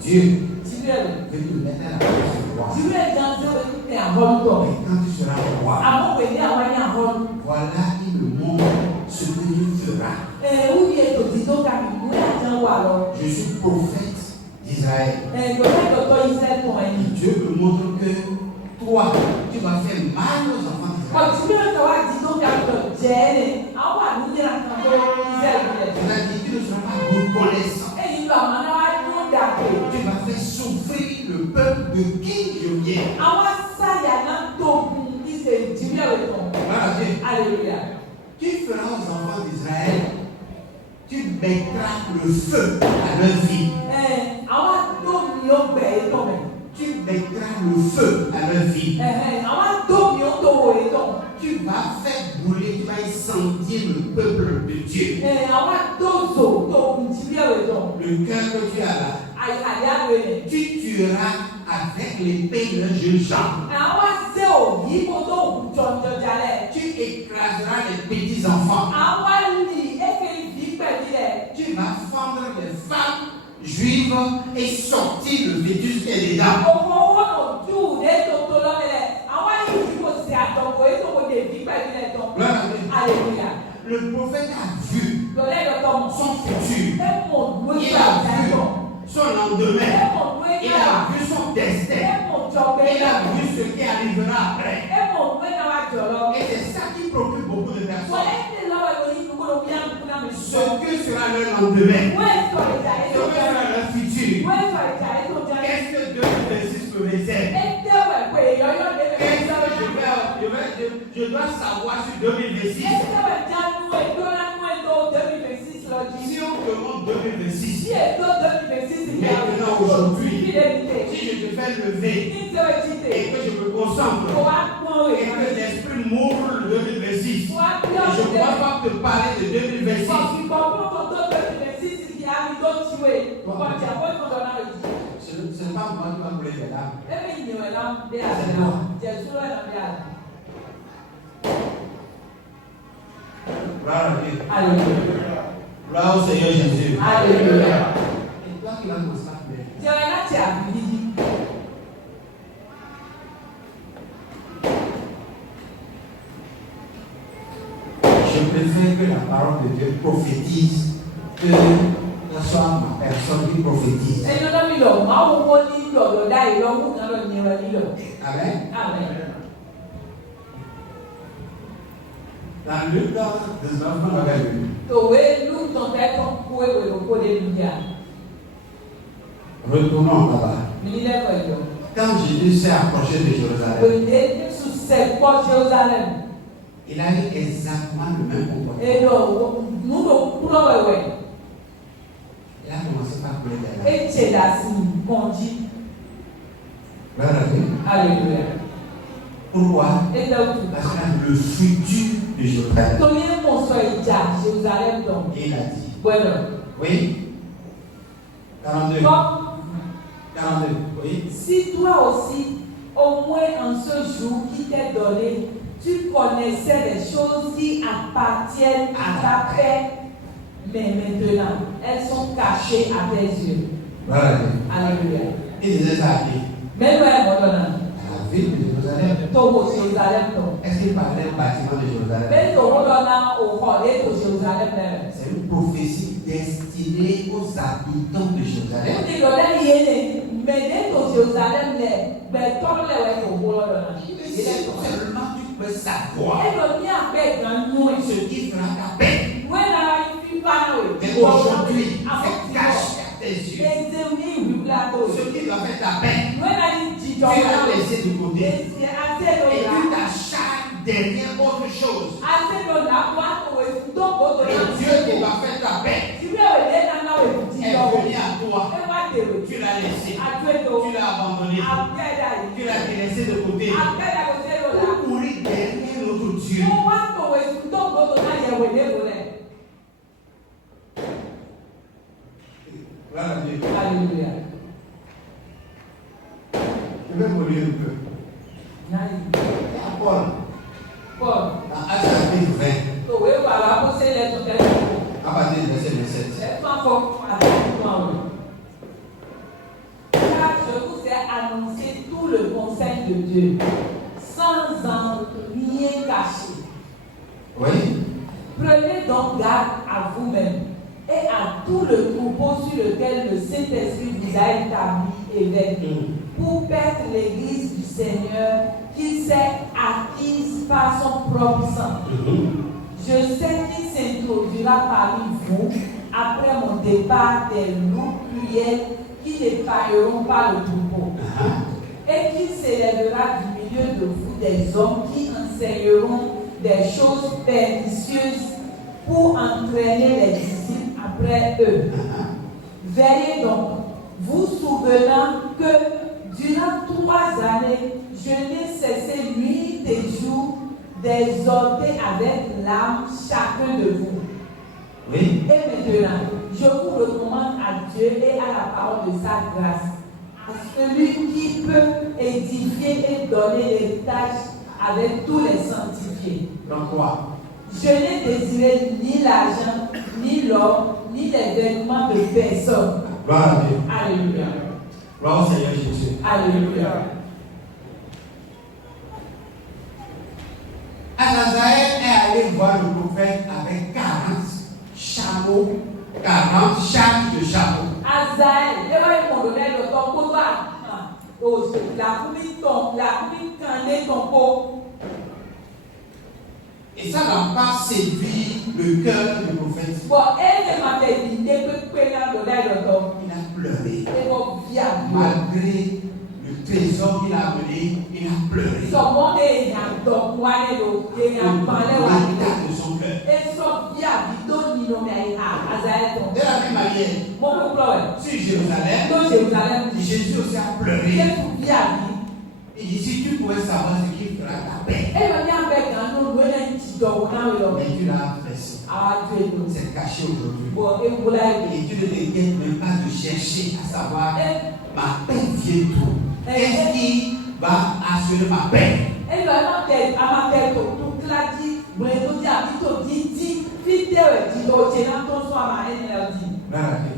Dieu veut te mettre à la place du roi. Et quand tu seras roi, voilà, il me montre ce que tu feras. Je suis prophète d'Israël. Dieu me montre que toi, tu vas faire mal aux enfants d'Israël. C'est-à-dire que tu ne seras pas reconnaissant. Tu vas faire souffrir le peuple de qui je viens. Alléluia. Tu feras aux enfants d'Israël, tu mettras le feu à leur vie. Tu mettras le feu à leur vie. Tu vas faire brûler, tu vas y sentir le peuple de Dieu. Le cœur que tu as là, tu tueras avec l'épée leurs jeunes gens. Tu écraseras les petits enfants. Tu vas fendre les femmes juives et sortir le vétus qui est dedans. Le prophète a vu son futur. Il a vu son lendemain. Il a vu son destin. Il a vu ce qui arrivera après. Et c'est ça qui préoccupe beaucoup de personnes. Ce que sera leur lendemain. Ce que sera leur futur. Qu'est-ce que 2026 me réserve? Qu'est-ce que je dois savoir sur 2026? Si on demande 2026, maintenant aujourd'hui, si je te fais lever et que je me concentre et que l'esprit m'ouvre le 2026, et je ne dois pas te parler de 2026. Ce n'est pas moi qui va brûler les larmes. C'est moi. Alléluia. Gloire au Seigneur Jésus. Alléluia. Et toi qui vas commencer à pleurer. Je préfère que la parole de Dieu prophétise que ce soit ma personne qui prophétise. Amen. Amen. Dans Luc 19, on avait lu. Retournons là-bas. Quand Jésus s'est approché de Jérusalem, il a eu exactement le même comportement. Il a commencé par pleurer des larmes. Alléluia. Pourquoi? Parce que le futur de Jérusalem. Et il a dit. Oui. 42. 42. Oui. Si toi aussi, au moins en ce jour qui t'est donné, tu connaissais les choses qui appartiennent à ta paix, mais maintenant, elles sont cachées à tes yeux. Alléluia. Il disait ça à qui? Mais nous, à la ville de Jérusalem. Est-ce qu'il parlait du bâtiment de Jérusalem? C'est une prophétie destinée aux habitants de Jérusalem. Seulement tu peux savoir ce qui fera ta paix. Mais aujourd'hui, c'est caché à tes yeux. Ce qui va faire ta paix, tu l'as laissé de côté. Et tu t'acharnes derrière autre chose. Et Dieu qui va faire ta paix est venu à toi. Tu l'as laissé. Tu l'as abandonné. Après la côté là. pour mourir derrière notre Dieu. Mo wá tòwé tó gbọdọ̀ náà yẹ wèlé wòlẹ̀. Gloire à Dieu. Alléluia. Je vais vous lire un peu. Il y a Paul, Paul. dans Actes chapitre 20, Tòwé bàbá kó sélẹ̀ tó tẹ̀lé. à partir du verset 27. C'est pas fort attention. Car je vous ai annoncé tout le conseil de Dieu, sans en rien cacher. Oui. Prenez donc garde à vous-même et à tout le troupeau sur lequel le Saint-Esprit vous a établi évêque, pour paître l'Église du Seigneur qu'il s'est acquise par son propre sang. Je sais qu'il s'introduira parmi vous après mon départ des loups cruels qui n'épargneront pas le troupeau, et qu'il s'élèvera du milieu de vous des hommes qui enseigneront des choses pernicieuses pour entraîner les disciples après eux. Veillez donc, vous souvenant que durant 3 années, je n'ai cessé nuit et jour d'exhorter avec l'âme chacun de vous. Oui. Et maintenant, je vous recommande à Dieu et à la parole de sa grâce, à celui qui peut édifier et donner l'héritage avec tous les sanctifiés. Dans quoi? Je n'ai désiré ni l'argent, ni l'or, ni les vêtements de personne. Gloire à Dieu. Alléluia. Gloire au Seigneur Jésus. Alléluia. Azazel est allé voir le prophète avec 40 chameaux, 40 charges de chameaux. Azaël, il va y demander le temps pour toi. La commune candée ton pot. Et ça n'a pas séduit le cœur du prophète. Bon, elle m'a dit, il peut payer le temps. Il a pleuré. Et bon, bien. Malgré le trésor qu'il a amené, il a pleuré. Son monde est un donc, moi, et un palais, L'état de son cœur. et son bien, bidon, il nomme à Azaël. De la même manière, Mon couple, sur Jérusalem, dans Jérusalem, Jésus aussi a pleuré. il est tout bien. Il dit, si tu pouvais savoir ce qui fera ta paix, Et le bien avec un nom, le petit donc, mais tu l'as apprécié. ah, Dieu, C'est caché aujourd'hui. bon, et vous l'avez. Et tu ne t'inquiètes même pas de chercher à savoir ma paix vient d'où. Qu'est-ce qui va assurer ma paix? Et le nom de Amatel, tout là dit, vous avez dit, habito, dit, fidèle, dit, donc, j'ai l'entendu à ma haine, dit.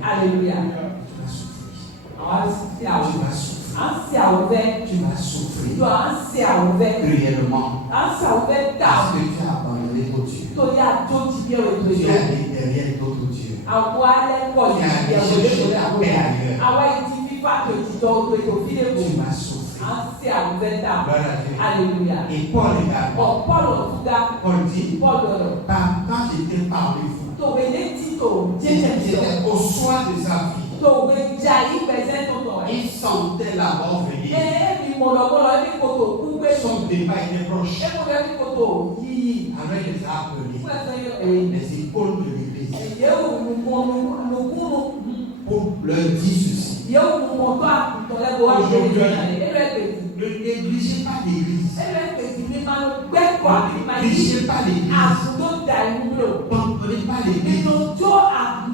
Alléluia. Tu vas souffrir. Ah, c'est à Tu vous. vas souffrir. C'est à ouvert. Tu vas souffrir. Toi, c'est à ouvert. Réellement. C'est à ouvert. Parce que tu as abandonné ton Dieu. Toi, il y a d'autres qui viennent au Tu es allé derrière d'autres dieux. à voir les corps, Tu es allé chercher la paix ailleurs. ah ouais, il dit, pas que tu dois au fil de Tu vous. vas souffrir. C'est à ouvert. Gloire à Dieu. Alléluia. Et Paul également. Oh, Paul, en tout cas, Paul dit, Paul, quand j'étais parmi vous, toi, il dit, toi, j'étais au soin de sa vie. toi, Jaï, présente ton nom. Il sentait la mort venir. Et mon logo, il faut couper Son départ était proche. et mon ami photo, yi. Alors il les a appelés. Pour être Les épaules de l'église. et nous Pour leur dire ceci. yo mon toi ton la boa Aujourd'hui, et ne négligez pas l'église. le quoi Ne négligez pas l'église. afudo daimuro N'abandonnez pas l'église. no jo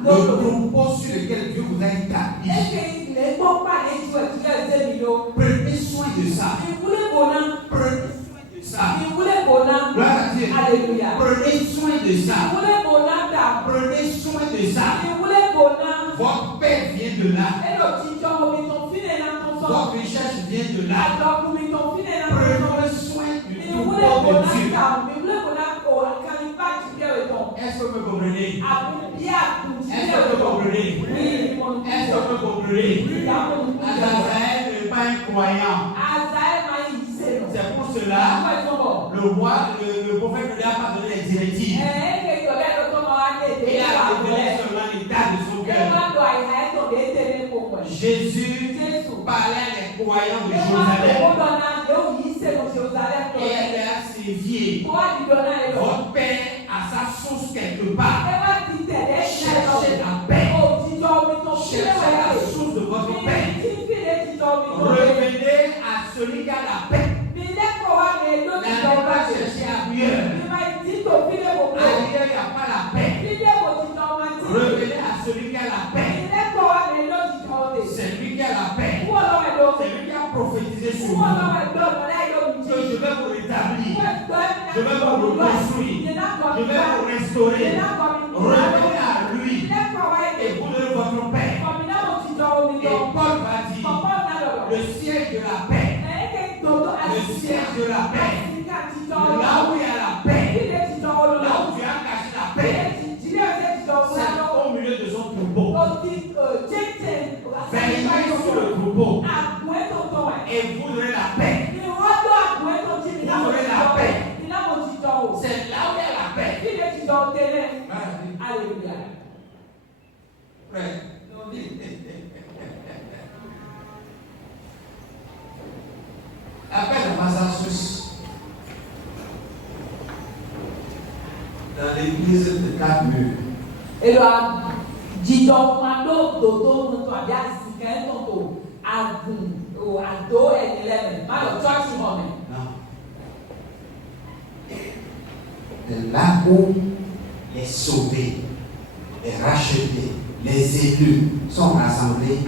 Le afudo troupeau sur lequel Dieu vous a établi. et les bon pas les joueurs qui les amis Prenez soin de ça. il voulait bonheur Prenez soin de ça. il voulait bonheur Gloire à Dieu. alléluia Prenez soin de il ça. voulait bonheur ta Prenez soin de ça. il voulait bonheur Votre paix vient de là. et le petit homme ils sont filés dans ton sang Votre richesse vient de là. alors pour ils sont filés dans ton sang Prenez soin du il voulait troupeau de bonheur Dieu. ta il voulait bonheur au calibat du cœur et ton Est-ce que vous comprenez? Est-ce que vous comprenez? Est-ce que vous comprenez? Azazel n'est pas un croyant. C'est pour cela le roi, le prophète ne lui a pas donné les directives. Il a révélé seulement l'état de son cœur. Jésus parlait à les croyants de Jérusalem et elle a sévié. Votre paix a sa source quelque part. Cherchez la paix. Cherchez la source de votre paix. Revenez à celui qui a la paix. prophétiser sur Wọ́n vous. bá wà gbọ́ ọ̀nà láì lóbi Que jí. je vais vous rétablir. Wọ́n gbọ́ Je vais vous reconstruire. Je vais vous restaurer. Revenez à lui. Et vous donnez votre paix. Et Paul va dire, le siège de la paix. Le siège de la paix. Là où il y a la paix. Là où tu as caché la paix. C'est au milieu de son troupeau. Veillez sur le troupeau. Et vous donnez la paix. Vous donnez la paix. C'est là où il y a la paix. Alléluia. Frère. Appelle à Massachusetts. Dans l'église de 4 murs. Et là, dis donc, quando doutor não tu havia cinquenta ou a dor é de leve, mas o church moment. Non. De là où les sauvés, les rachetés, les élus sont rassemblés,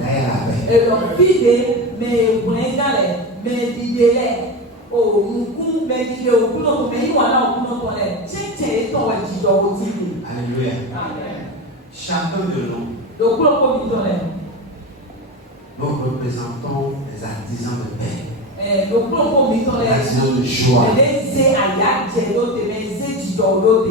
là il y a la paix. Et donc, vide, mais vous n'êtes pas là, mais vide-les. Oh, nous, mais vide, au bout de nous, mais nous, on a au bout de nous, c'est ton dis donc aussi. Alléluia. Amen. Chacun de nous, Donc, pour le premier nous représentons les artisans de paix, donc, pour le premier les artisans de joie. mais c'est à y mais c'est du dos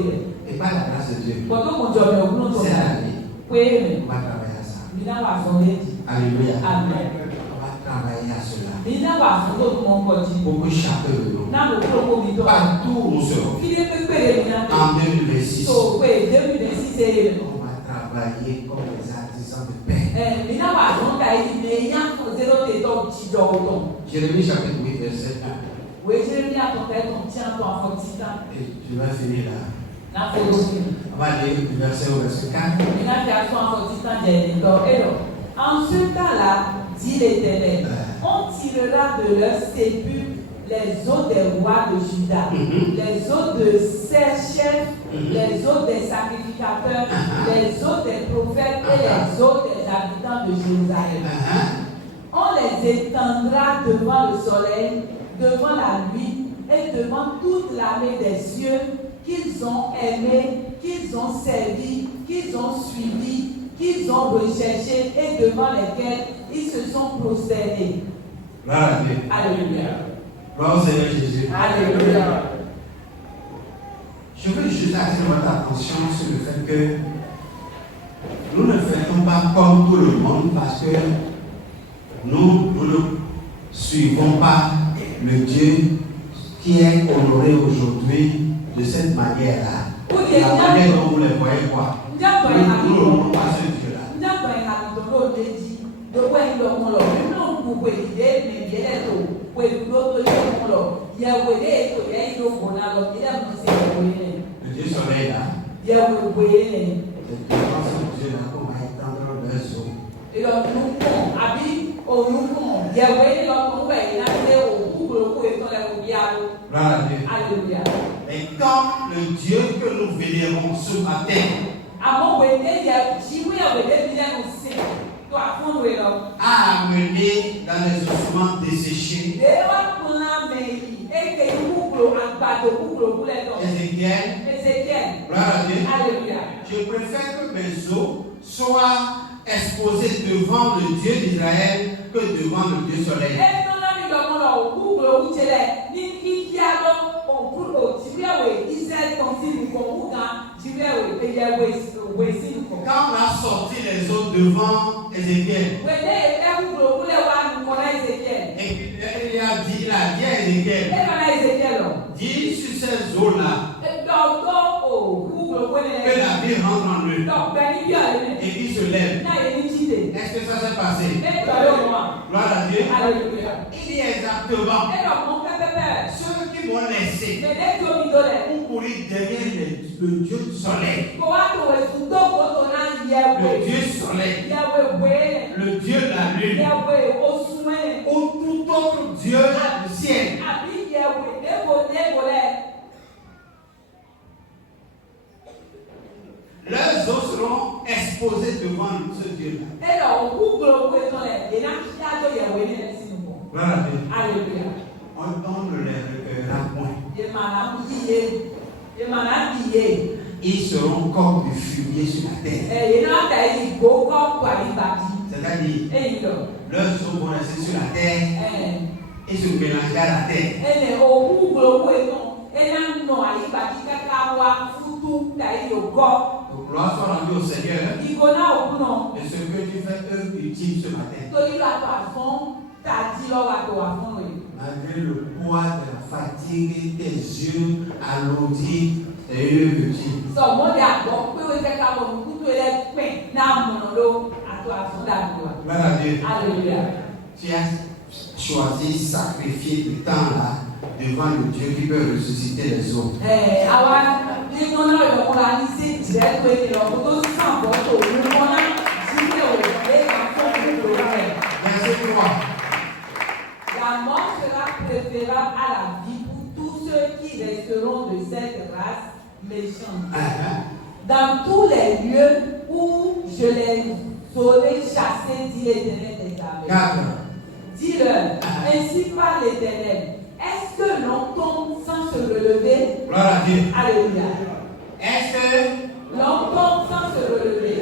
Et par la grâce de Dieu, Quando mon Dieu me ouvre c'est la vie. oui, On va travailler à ça. mina wa sonde. Alléluia. Amen. On va travailler à cela. Mina wa sonde mon côté. Pour que chacun de nous, Na mo pro ko mi to. partout où nous serons, Qui est pépé mina. en 2026, So, oui, 2026 c'est on va travailler comme les artisans de paix. mina wa sonde ai me ya ko zero te to ti do do. Jérémie chapitre 8, verset 1. Oui, je viens à ton père ton tien ton enfant titan. Et tu vas finir là. Na ko do ni. On va lire du verset au verset 4. Mina ti a ton enfant titan je ni do. Et donc, en ce temps-là, dit l'Éternel, on tirera de leur sépulcre les os des rois de Juda, les os de ses chefs, les os des sacrificateurs, les os des prophètes et les os des habitants de Jérusalem. On les étendra devant le soleil, devant la nuit et devant toute l'armée des cieux qu'ils ont aimés, qu'ils ont servi, qu'ils ont suivi, qu'ils ont recherché et devant lesquels ils se sont prosternés. Gloire à Dieu. Alléluia. Gloire au Seigneur Jésus. Alléluia. Je veux juste attirer votre attention sur le fait que nous ne faisons pas comme tout le monde parce que nous ne suivons pas le Dieu qui est honoré aujourd'hui de cette manière-là. La manière dont vous les voyez quoi. Nous n'honorons pas ce Dieu-là. Le Dieu soleil là, c'est devant ce Dieu-là qu'on va étendre leurs eaux. Gloire à Dieu. Alléluia. Et quand le Dieu que nous vénérons ce matin a amené dans les ossements desséchés Ézéchiel, gloire à Dieu. Alléluia. Je préfère que mes os soient exposés devant le Dieu d'Israël que devant le Dieu soleil. Quand on a sorti les os devant Ézéchiel, et il a dit à Ézéchiel, dis sur ces eaux-là que la vie rentre en eux et qu'ils se lèvent. Est-ce que ça s'est passé? Gloire à Dieu. Il dit exactement ceux qui m'ont laissé pour courir derrière le Dieu du soleil. Le Dieu soleil, le Dieu de la lune, ou tout autre Dieu du ciel. Leurs os seront exposés devant ce Dieu-là. Gloire à Dieu. Alléluia. On ne les recueillera point. Ils seront comme du fumier sur la terre. C'est-à-dire, leurs sont vont rester sur la terre et se mélanger à la terre. Donc, gloire soit rendue au Seigneur. Et ce que tu fais œuvre utile ce matin. Malgré le poids de la fatigue, tes yeux alourdis, c'est une œuvre utile. Gloire à Dieu. Alléluia. Tu as choisi sacrifier du temps là devant le Dieu qui peut ressusciter les autres. Verset 3. La mort sera préférable à la vie pour tous ceux qui resteront de cette race méchante. Dans tous les lieux où je les aurai chassés, dit l'Éternel des armées. 4. Dis-leur, ainsi parle l'Éternel. Est-ce que l'on tombe sans se relever? Gloire à Dieu. Alléluia. Est-ce que L'on tombe sans se relever.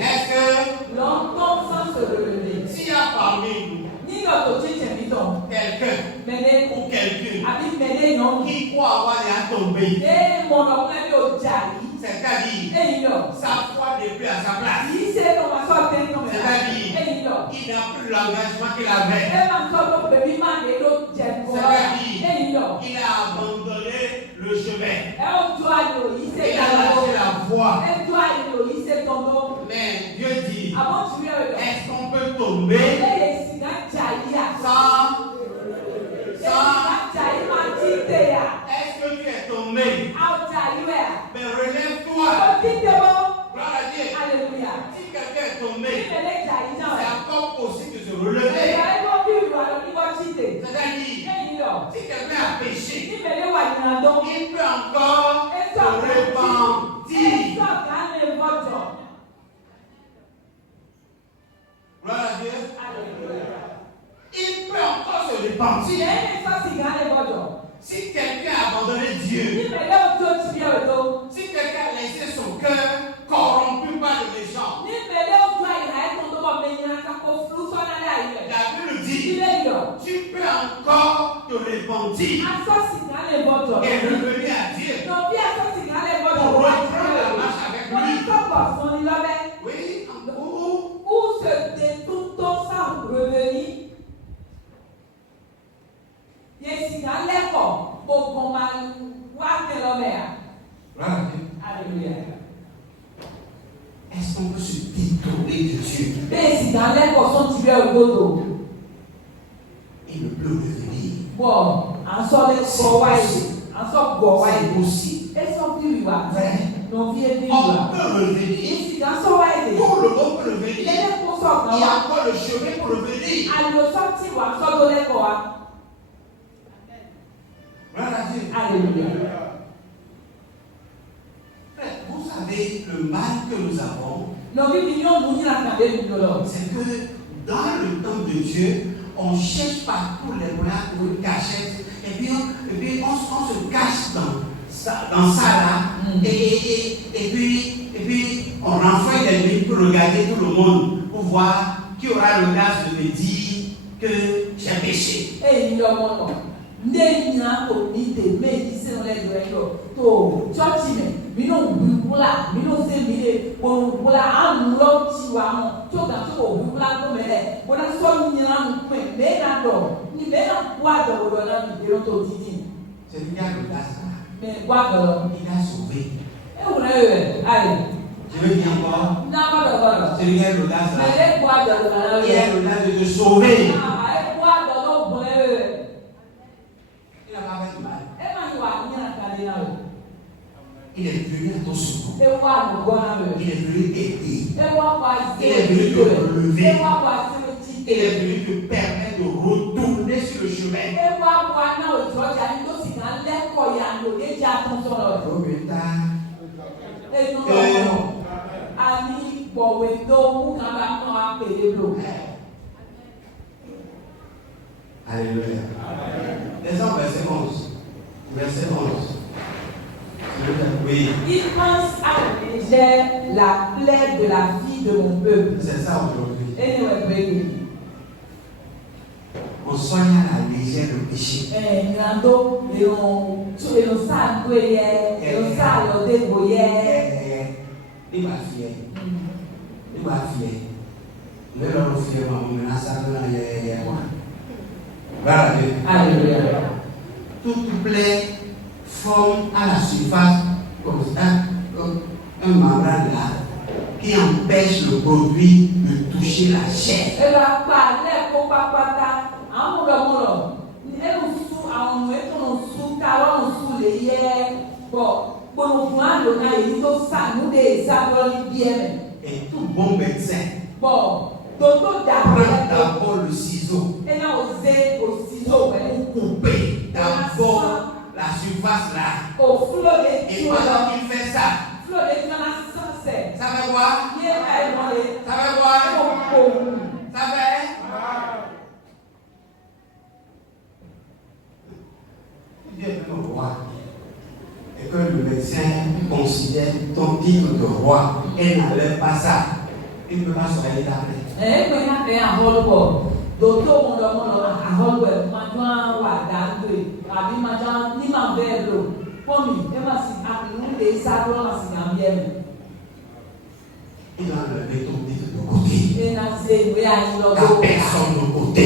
L'on tombe sans se relever. s'il y a parmi nous Ni notre chichemito. quelqu'un Mene. ou quelqu'un Abi mene non. qui croit avoir déjà tombé, Eh, mon oncle au jali. c'est-à-dire Eh, yo. sa foi n'est plus à sa place, Si c'est comme ça, t'es comme ça. c'est-à-dire Eh, yo. il n'a plus l'engagement qu'il avait, Eh, ma soeur, baby man, et l'autre jet. c'est-à-dire Eh, yo. il a abandonné le chemin, Eh, on doit yo. Il il s'est a lâché la voie. Eh, toi, yo. Il s'est tombé. Mais Dieu dit, Avant, tu viens. est-ce qu'on peut tomber Eh, c'est un jali. sans Est-ce est-ce que tu es tombé? Mais relève-toi. Gloire à Dieu. Si quelqu'un est tombé, c'est encore possible de se relever. C'est-à-dire, si quelqu'un a péché, il peut encore se repentir. Gloire à Dieu. Il peut encore se repentir. Si quelqu'un a abandonné Dieu, si quelqu'un a laissé son cœur corrompu par le méchant, la Bible dit, tu peux encore te repentir et revenir à Dieu pour reprendre la marche avec lui. Oui, ou Où se détourne sans revenir? Alléluia. est-ce qu'on peut se détourner de Dieu? Il ne peut revenir. C'est possible. On peut revenir. Tout le monde peut revenir. Il y a encore le chemin pour revenir. Gloire à Dieu. Alléluia. Frère, vous savez, le mal que nous avons, c'est que dans le temps de Dieu, on cherche partout les moyens pour une cachette. Et puis on se cache dans ça là. Et puis on renvoie des nuits pour regarder tout le monde, pour voir qui aura l'audace de me dire que j'ai péché. Celui qui a l'audace là, il a sauvé. Je veux dire encore, celui qui a l'audace là, il a l'audace de te sauver. Il n'a pas fait de mal. Il est venu à ton secours. Il est venu t'aider. Il est venu te relever. Il est venu te permettre de retourner sur le chemin. Alléluia. Descends verset 11. Verset 11. Oui. Il pense à la plaie de la vie de mon peuple. C'est ça aujourd'hui. Anyway, On soigne à la légère le péché. Il va fier. Il va fier. Le leur fier, on a ça dans les mois. Alléluia. Toute plaie forme à la surface comme ça, un membrane là, qui empêche le produit de toucher la chair. Et tout bon médecin prend d'abord le ciseau pour couper d'abord la surface là. Et pendant qu'il fait ça, ça fait quoi? Ça fait quoi? Ça fait? Dieu est le roi. Et que le médecin considère ton titre de roi et n'enlève pas ça, il ne peut pas soigner ta plaie. Il a enlevé ton titre de côté. Ta personne de côté.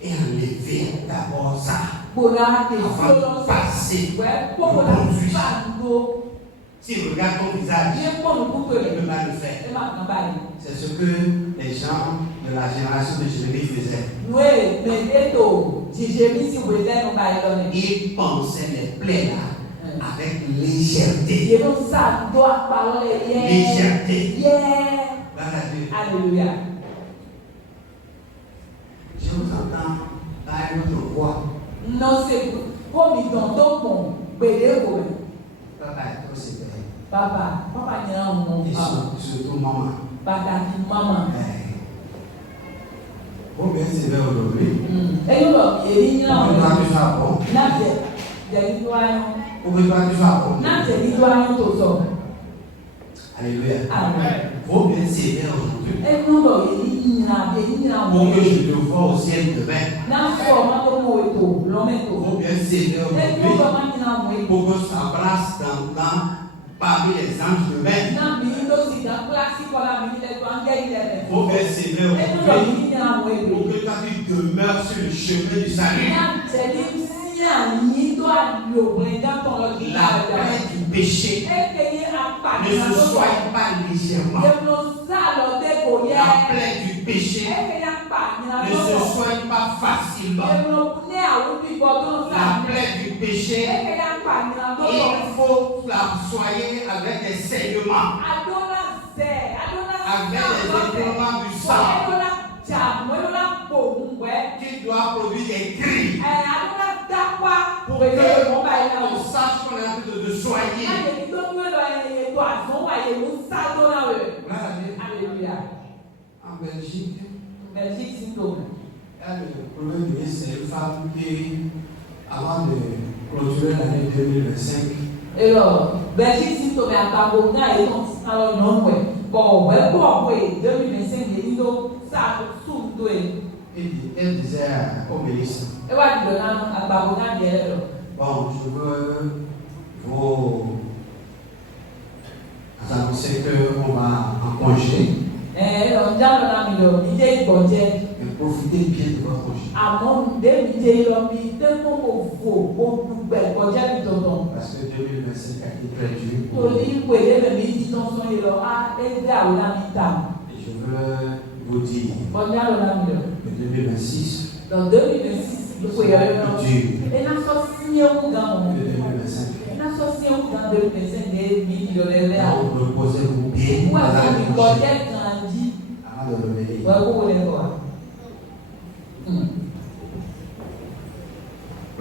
Et enlever d'abord ça. Avant de passer au produit. S'il regarde ton visage, il ne peut pas le faire. C'est ce que les gens de la génération de Jérémie faisaient. Ils pensaient les plaies là avec légèreté. Légèreté. Alléluia. Je vous entends par votre voix. Non, c'est comme ils ont ton Papa est trop sévère. Papa n'y a un moment. Et surtout maman. Papa dit maman. Vous bien sévère aujourd'hui. Et nous, il y a Pourquoi tu sois bon? Pourquoi tu sois bon? Alléluia. Vous bien sévère aujourd'hui. Pour que je te vois au ciel demain. Vous bien sévère aujourd'hui. Pour que ça brasse dans parmi les anges demain. Vous bien sévère aujourd'hui. Pour que quand tu demeures sur le chemin du salut. La plaie du péché ne se soigne pas légèrement. La plaie du péché ne se soigne pas facilement. La plaie du péché, il faut la soigner avec des saignements, avec des écoulements du sang qui doit produire des cris. Pour que on sache qu'on est en train de soigner. Alléluia. En Belgique, symptôme. le premier ministre, c'est une femme qui, avant de clôturer l'année 2025, alors, Belgique symptôme à Tabona et donc alors non ouais. Bon, ouais, 2025 il dit ça sous elle disait au ministre, bon, je veux vous annoncer qu'on va en congé. Et profitez bien de votre congé. Parce que 2025 a été très dur. Et je veux vous dire que 2026 dans 2026, il faut y aller dans dur. et la société au grand Que 2025. la société au grand 2025 des millionnaires. Donc, reposez-vous bien Ouais, dans la c'est une prochaine. projet grandie. Avant de revenir. Ouais, vous voulez voir.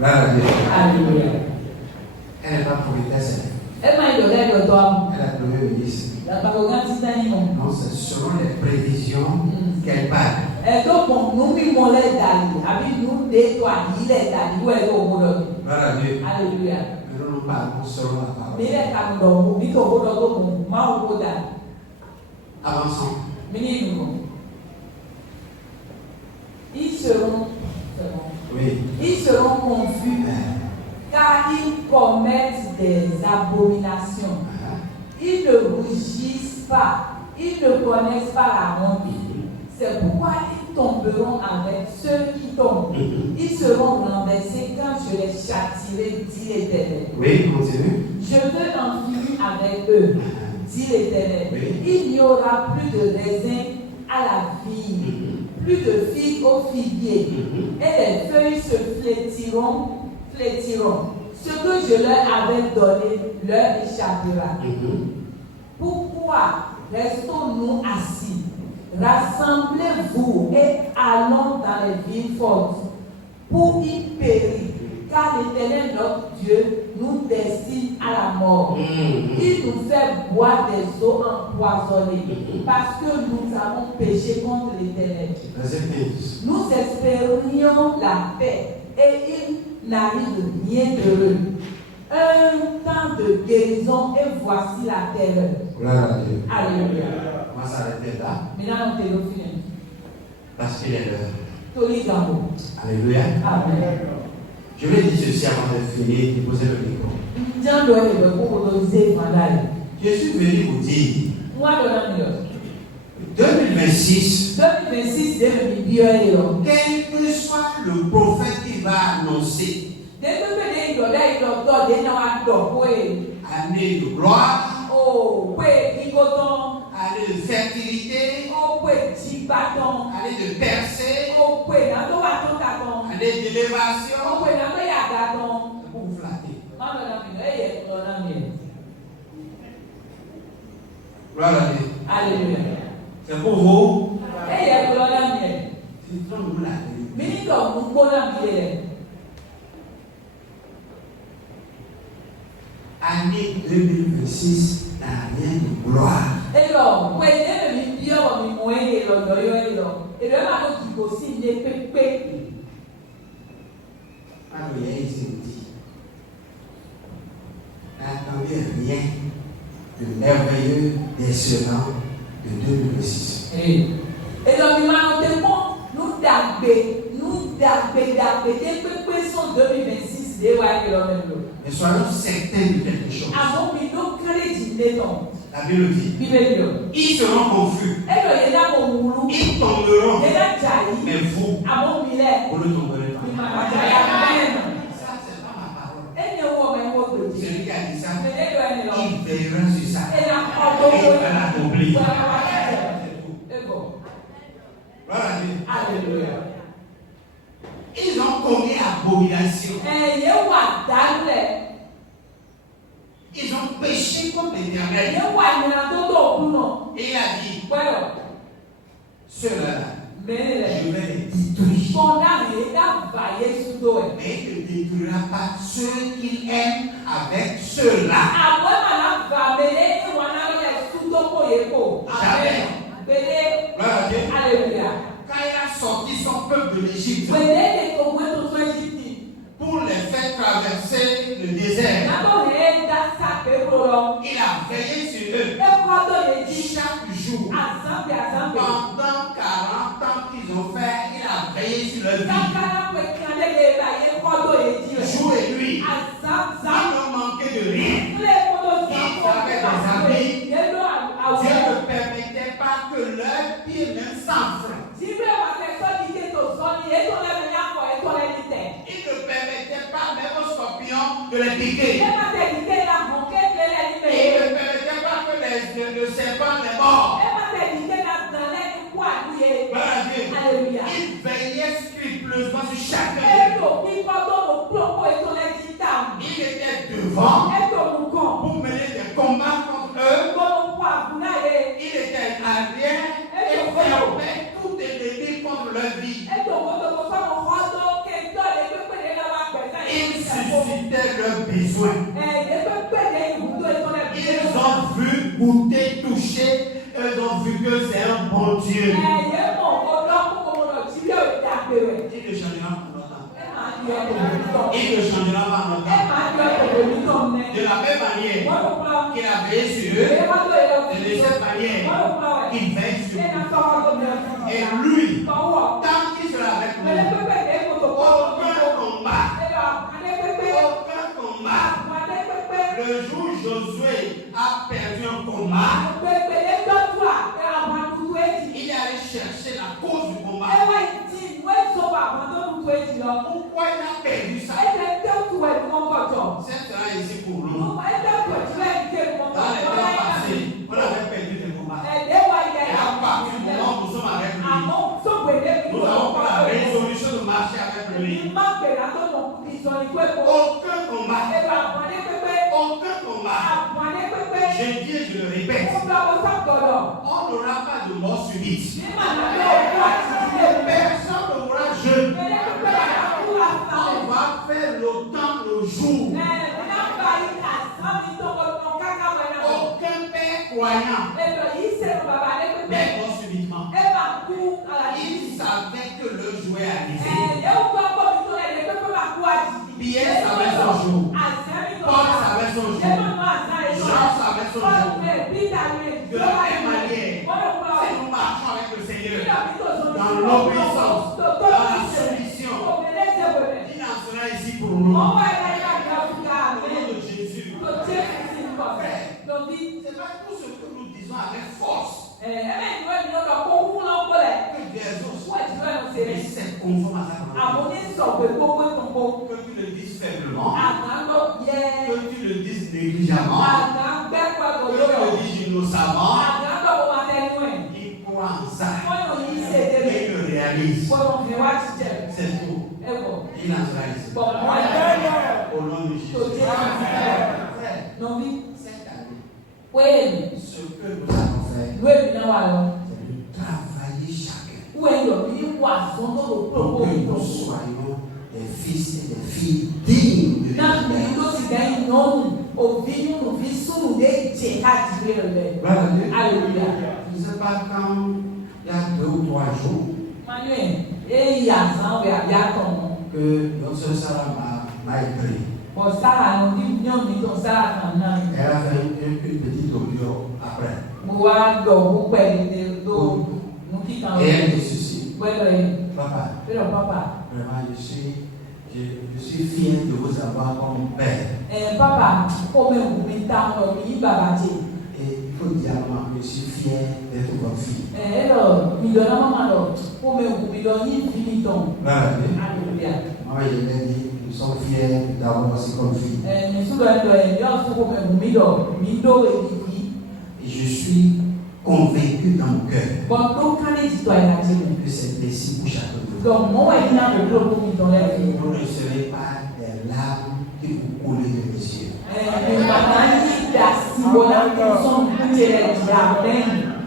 Alléluia. Elle n'est pas prophétesse. Elle m'a donné le doigt. Elle a premier ministre. La parole grandie d'un Non, c'est selon les prévisions qu'elle parle. donc nous mimons les d'aller, avec nous nettoyer les d'aller, où est-ce qu'on va? Gloire à Dieu. Alléluia. Maintenant, nous parlons selon la parole. Mais les camons, ils ont besoin de moi. Avançons. Ils seront, Oui. ils seront confus car ils commettent des abominations. Ils ne rougissent pas, ils ne connaissent pas la honte. C'est pourquoi ils tomberont avec ceux qui tombent. Ils seront renversés quand je les châtierai, dit l'Éternel. Oui, continue. Je veux en finir avec eux, dit l'Éternel. Oui. Il n'y aura plus de raisin à la vigne, plus de figues au figuier, et les feuilles se flétriront. Ce que je leur avais donné leur échappera. Pourquoi restons-nous assis? Rassemblez-vous et allons dans les villes fortes pour y périr, car l'Éternel notre Dieu nous destine à la mort. Il nous fait boire des eaux empoisonnées parce que nous avons péché contre l'Éternel. Verset 15. Nous espérions la paix et il n'arrive rien d'heureux. Un temps de guérison et voici la terreur. Gloire à Dieu. Alléluia. On va s'arrêter là Maintenant, nous te finir. parce qu'il est l'heure. Toli Gambo. Alléluia. Amen. Je vais dire ceci avant de finir et poser le micro. Je suis venu vous dire Moi, 2026, 2026, quel que soit le prophète qui va annoncer année de gloire, année de fertilité, année de percée, année d'élévation, c'est pour vous flatter. Gloire à Dieu. Alléluia. C'est pour vous. C'est C'est trop nous la Année 2026 n'a rien de gloire. Alors, il se dit, n'attendez rien de merveilleux, décevant de 2026. Mais soyons certains de quelque chose. La Bible dit, ils seront confus, ils tomberont, mais vous, vous ne tomberez pas. Ça, c'est pas ma parole. Celui qui a dit ça, il veillera sur ça. Et il va l'accomplir. C'est tout. Gloire à Dieu. Alléluia. Ils ont commis abomination. Ils ont péché contre l'Éternel. Et il a dit, ceux-là, je vais les détruire. Mais il ne détruira pas ceux qu'il aime avec ceux-là. Jamais. Gloire à Dieu. Alléluia. Quand il a sorti son peuple de l'Égypte pour les faire traverser le désert, il a veillé sur eux chaque jour. Pendant 40 ans qu'ils ont fait, il a veillé sur leur vie. Jour et nuit. Ils n'ont manqué de rien. Ils avaient des amis. Dieu ne permettait pas que leur pied même s'enfle. Il ne permettait pas même aux scorpions de les piquer. Il ne permettait pas que le serpent les mord. Alléluia. Il veillait scrupuleusement sur chacun. Il était devant pour mener des combats contre eux. Il était arrière et fermait tout ennemi contre leur vie. Il suscitait leurs besoins. Ils ont vu, goûté, touché. Ils ont vu que c'est un bon Dieu. changera pas notre temps. ẹ máa yọ òbí Il ne changera pas notre ẹ temps. máa yọ òbí tó ń nẹ. De la même manière wọ́n ló kọ́ qu'il a veillé sur ẹ eux, wá tó yẹ lọ et de cette manière wọ́n ló kọ́ ẹ̀. qu'il veille sur ẹ náà nous. sọ wọn tó bẹ̀rẹ̀ fún Et ọ̀la. lui, tọwọ́ tant qu'il sera avec pẹ̀lẹ́ nous, pépé ẹ̀ kò tó kọ́ aucun combat, ẹ lọ adé pépé aucun combat. àwọn adé pépé Le jour où Josué a perdu un combat, pépé ẹ tọ́jú à ẹ àwọn àtúntò èjì. il est allé chercher la cause du ẹ combat. wá ìdí ìwé ìsọ̀bà àwọn tó ń tó èjì lọ. Pourquoi il a perdu ẹ ça? tẹ tẹ́kù ẹ̀ ní wọ́n kọ̀ jọ. C'est cela ici pour nous. ẹ tẹ́kù ẹ̀ tí wọ́n ń ké wọn Dans les kọ̀ temps jọ. passés, on avait perdu des combats. Ẹ̀dẹ́ wa yẹ Et à partir du moment où nous sommes avec lui, àmọ́ sọ̀gbẹ̀dẹ́ mi nous avons pris la résolution de marcher avec lui. Má gbèrà tó mọ̀ ìsọ̀ ìwé kò. Aucun combat, Ẹ̀rọ àpọ̀lé pépé. aucun combat. Àpọ̀lé pépé. Je dis et je le répète, Ó gba ọ̀sán gbọ̀dọ̀. on n'aura pas de mort subite. Ní màá lọ òkú àti ìdílé pé. Personne ne mourra jeune. Ẹ̀dẹ́ pépé àkú àsán. On va faire le temps, le jour. Nàmbà ìkà sámi tó ọ̀nà káká wẹ̀rẹ̀. Aucun père croyant Ẹ̀rọ yìí sẹ́nu bàbá lé pépé. n'est mort subitement. Ẹ máa kú àlàyé. Il savait que le jour est arrivé. Ẹ̀ẹ́dẹ́ ó gbọ́ bọ́ mi tó ẹ̀dẹ́ pépé máa kú àjìjì. Pierre savait son jour. Àṣẹ mi tó. Paul savait son jour. Ẹ̀rọ máa sá ẹ̀rọ. Jean savait son jour. De la même manière, si nous marchons avec le Seigneur, dans l'obéissance, dans la soumission, il en sera ici pour nous. Au nom de Jésus. C'est pas tout ce que nous disons avec force que des autres. Mais c'est conforme à sa parole. Que tu le dises faiblement, que tu le dises négligemment, que tu le dises innocemment, il croit en ça et le réalise. C'est tout. Il en sera ici. Au nom de Jésus. Frère, cette année, ce que nous avons fait, c'est de travailler chacun pour que nous soyons des fils et des filles dignes de l'Éternel. Alléluia. Je ne sais pas quand, il y a 2 ou 3 jours, que notre soeur Sarah m'a écrit. Elle a fait une petite audio après. Et elle dit ceci. Papa, vraiment, je suis fier de vous avoir comme père. Papa, como eu me tava me babate. Et il faut dire à moi que je suis fier d'être votre fille. Me dona mamalo, como eu me doni finiton. Alléluia. Moi, je l'ai dit, nous sommes fiers d'avoir aussi comme fille. Me suga ndo yo so como me do Et je suis convaincu dans mon cœur Bon, donc quand les citoyens disent que c'est possible pour chacun de vous. donc moi il y a un gros qui dans la vie. Vous ne serez pas des larmes qui vous coulent de mes yeux.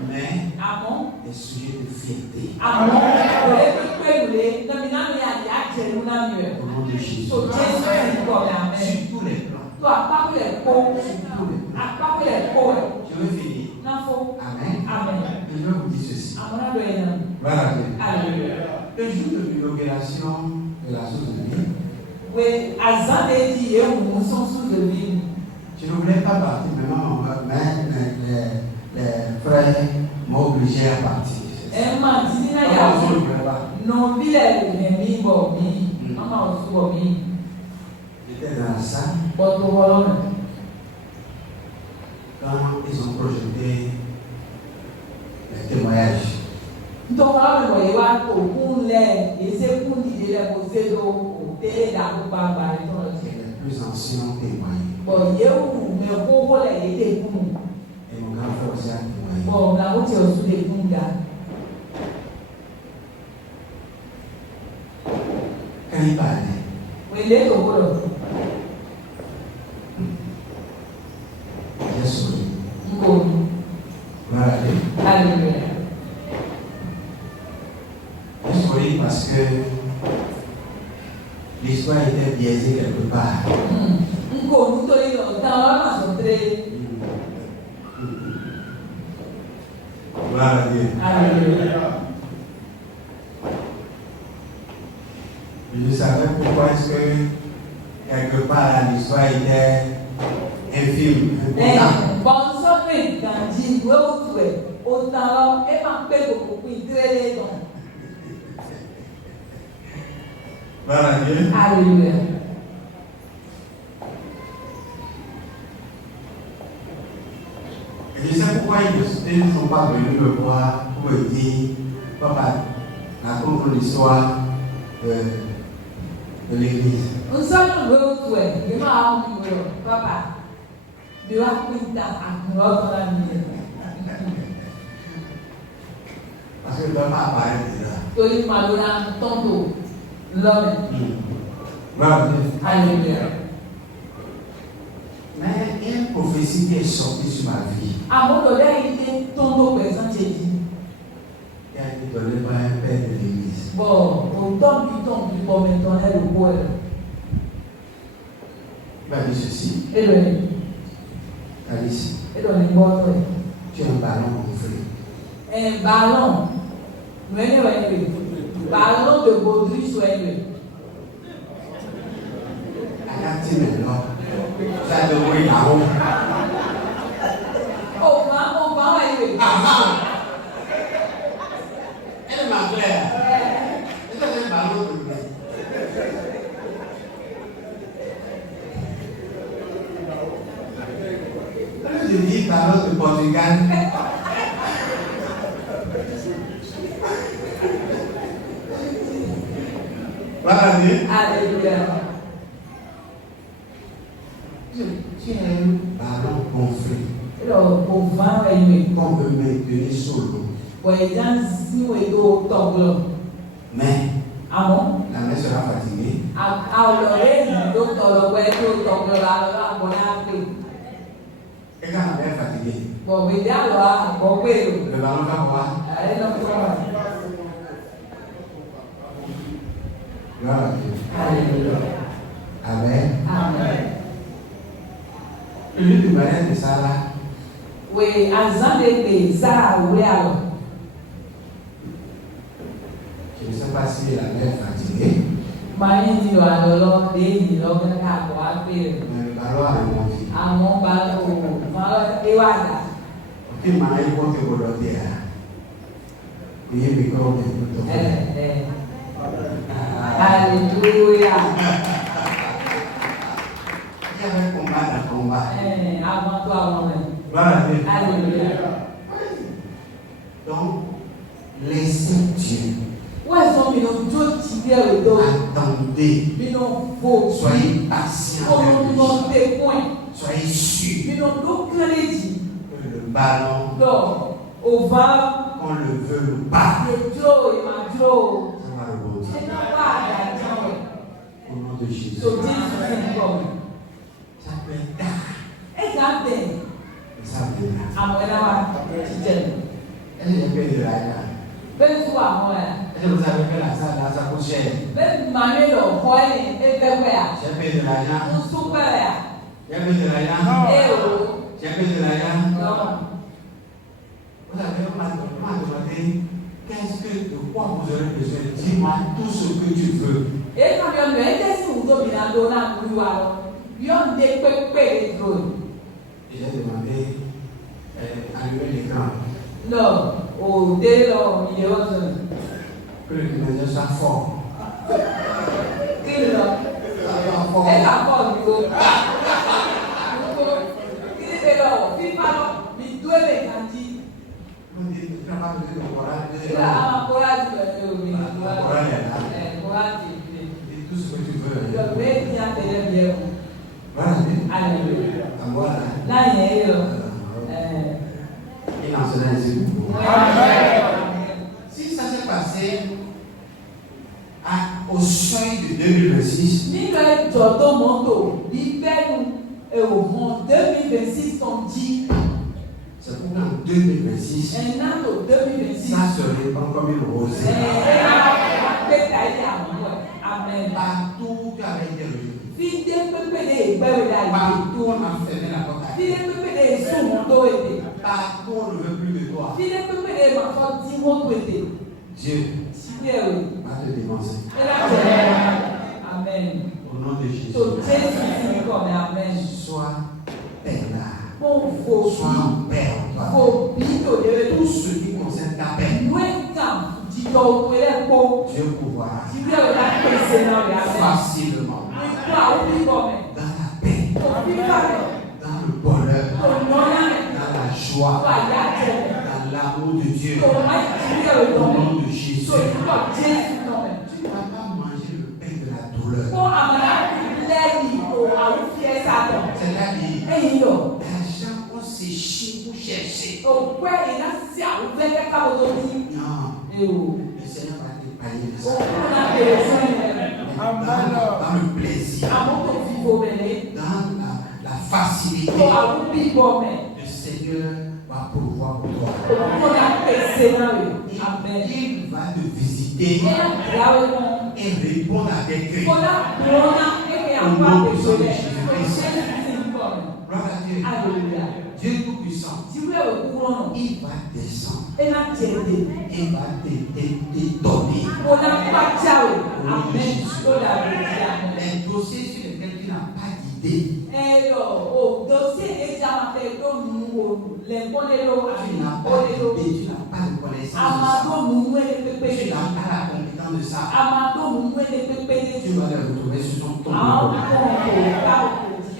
Mais des sujets de fierté. Au nom de Jésus. Sur tous les plans. Je vais finir. Amen. Et je vais vous dire ceci. Voilà. Le jour de l'inauguration de la source de vie, je ne voulais pas partir, mais les frères m'ont obligé à partir. J'étais dans la salle quand ils ont projeté les témoignages. Les plus anciens témoignent. Et mon grand frère aussi a témoigné. Quand il parlait, j'ai souri. Voilà. J'ai souri parce que l'histoire était biaisée quelque part. Gloire à Dieu. Je savais pourquoi est-ce que quelque part l'histoire était infime, importante. Bon, ça fait dans 10 jours, autant et ma paix beaucoup plus très long. Voilà Dieu. Alléluia. Et je sais pourquoi ils ne sont pas venus me voir pour me dire, papa, raconte l'histoire de l'église. Nous sommes heureux, je m'en papa. Je vais apprendre à notre ami. Parce que le papa apparaît déjà. Tu m'as donné un tonton. L'homme. Voilà Dieu. Alléluia. Mais il y a une prophétie qui est sortie sur ma vie. À mon donné, il était tonton présent, j'ai dit. Qui a été donné par un père de l'église. Bon, autant du temps du bon maintenant, le poète. Il m'a dit ceci. Et le. Alice, Et le numéro. tu as un ballon gonflé. Un ballon. Ballon de Baudry soigneux. Agati maintenant. Ça te voit là-haut. Oh, maman, elle est. Elle m'a claire. Elle a un ballon de blé. Je dis ballon de Portugal. Voilà Dieu. Alléluia. Tu as un ballon gonflé. Alors, pour vendre, elle Qu'on peut maintenir sur l'eau. Mais la mère sera fatiguée. Et quand la mère est fatiguée, le ballon va voir. Gloire à Dieu. Amen. Le lieu du mariage de Sarah. Oui, Sarah, oui, alors. Je ne sais pas si la mère est fatiguée, Mais le ballon mais le ballon a remonté. Ok, mari pour te volonté. Oui, mais comme tu peux te Alléluia. Il y avait combat dans combat. Avant toi, moi-même. Voilà. Alléluia. Donc, laissez Dieu. Où est-ce que nous devons tirer le dos? Attendez. Nous Soyez patients. Soyez sûrs Mais non, donc, que le ballon, au vent, qu'on le veut ou pas, le Joe et ma Joe. ça va rebondir. C'est pas d'argent. Au nom de Jésus. So this is comme. Ça peut être tard. Exemple. Ça peut être tard. Amwela wa tijel. Est-ce que j'ai payé de l'argent? Ben tu wa mo ya. Est-ce que vous avez fait la salle dans sa pochette? Ben manuel lo koe e be ya. J'ai payé de l'argent. Un super ya. J'ai payé de l'argent. J'ai payé de l'argent. Non. Vous avez demandé qu'est-ce que, de quoi vous aurez besoin? Dis-moi tout ce que tu veux. Et quand on me dit si vous avez un don à nous, on dit que J'ai demandé allumer l'écran. non, au délai, il y a Que le téléviseur soit fort. qu'il est Fort. la forme du haut. Il est là, il parle, il doit être candy. On dit que tu n'as pas besoin de courage. Il a un courage de Et tout ce que tu veux. le vrai qui a fait le bien. Voilà. Alléluia. Voilà. Là, il y a Il en sera ainsi pour vous. Si ça s'est passé au seuil de 2026, Nígbà ìjọ̀dọ̀ mọ́tò bíbélù ẹ̀wọ̀n 2026 tán jí c'est pour qu'en 2026, ẹ̀nàtò 2026 ça se répand comme une rosée. Gbẹ̀dà ilé àwọn ẹ̀ amen. Partout tu avais été rejeté. Fídé pépédé ìgbẹ́wé la yìí. Partout on a fermé la porte. Fídé pépédé ìsúnmọ́tò èdè. Partout on ne veut plus de toi. Fídé pépédé ìmọ̀tò tí wọ́n pèdè. Dieu Síbí ẹ̀wò. va te dénoncer. Ẹ láti ẹ̀ Jésus. So Jésus ti kọ̀ mí amen. Sois Père là. Mo fò Sois un Père en toi. fò bí tòlérè Tout ce qui concerne ta paix, ìwé ìtàn jíjọ òkèlè pọ̀ Dieu pourvoira ìwé ọ̀la pèsè náà rẹ̀ amen. facilement Ìgbà òbí kọ̀ mí dans la paix, òbí kàlẹ̀ dans le bonheur, ònọ́yà rẹ̀ dans la tó joie, àyà jẹ̀ dans l'amour de Dieu. tó má ìdílé Au ọ̀dọ́ mi nom de Jésus. tó ìkọ̀ Jésù náà mẹ́. Tu ne vas pas manger le pain de la douleur. Fún àmàlà lẹ́yìn o àwọn fi ẹ́ sàtọ̀. C'est-à-dire, Ẹyin lọ, l'argent qu'on s'échit pour chercher. òpẹ́ iná sí àwọn fẹ́kẹ́ káwọn tó ní. Non, Èrò le Seigneur va te payer de ça. òkú náà bèrè fún ìrẹ̀. Dans le plaisir, Àwọn tó fi bò mẹ́lẹ̀. dans la facilité, Tó àwọn bí bọ̀ mẹ́. le Seigneur va pourvoir pour toi. Òkú náà pèsè náà rẹ̀. Amen. Il va te visiter Ẹ dáwé wọn. et répondre à tes cris. Kó náà bùrọ̀ náà kékeré àwọn àpèjọ rẹ̀. Kò ṣe é ti ń bọ̀ mẹ́. Gloire à Dieu. Alléluia. Dieu Tout-Puissant, Ìwé òkú rọrùn. il va descendre. Ẹ náà jẹ̀ dé. Il va te donner. Kó náà pàjá o. Amen. Tó dàbí ti àmì. Les dossiers sur lesquels tu n'as pas d'idée, Ero o dossier déjà fait donc nous l'imponélo tu n'as pas amélo d'idée, tu n'as pas de connaissance de amado ça. mumwe le Tu pépé n'as pas la compétence de ça. amado mumwe le pépé Tu vas les retrouver sur ton ah bureau. on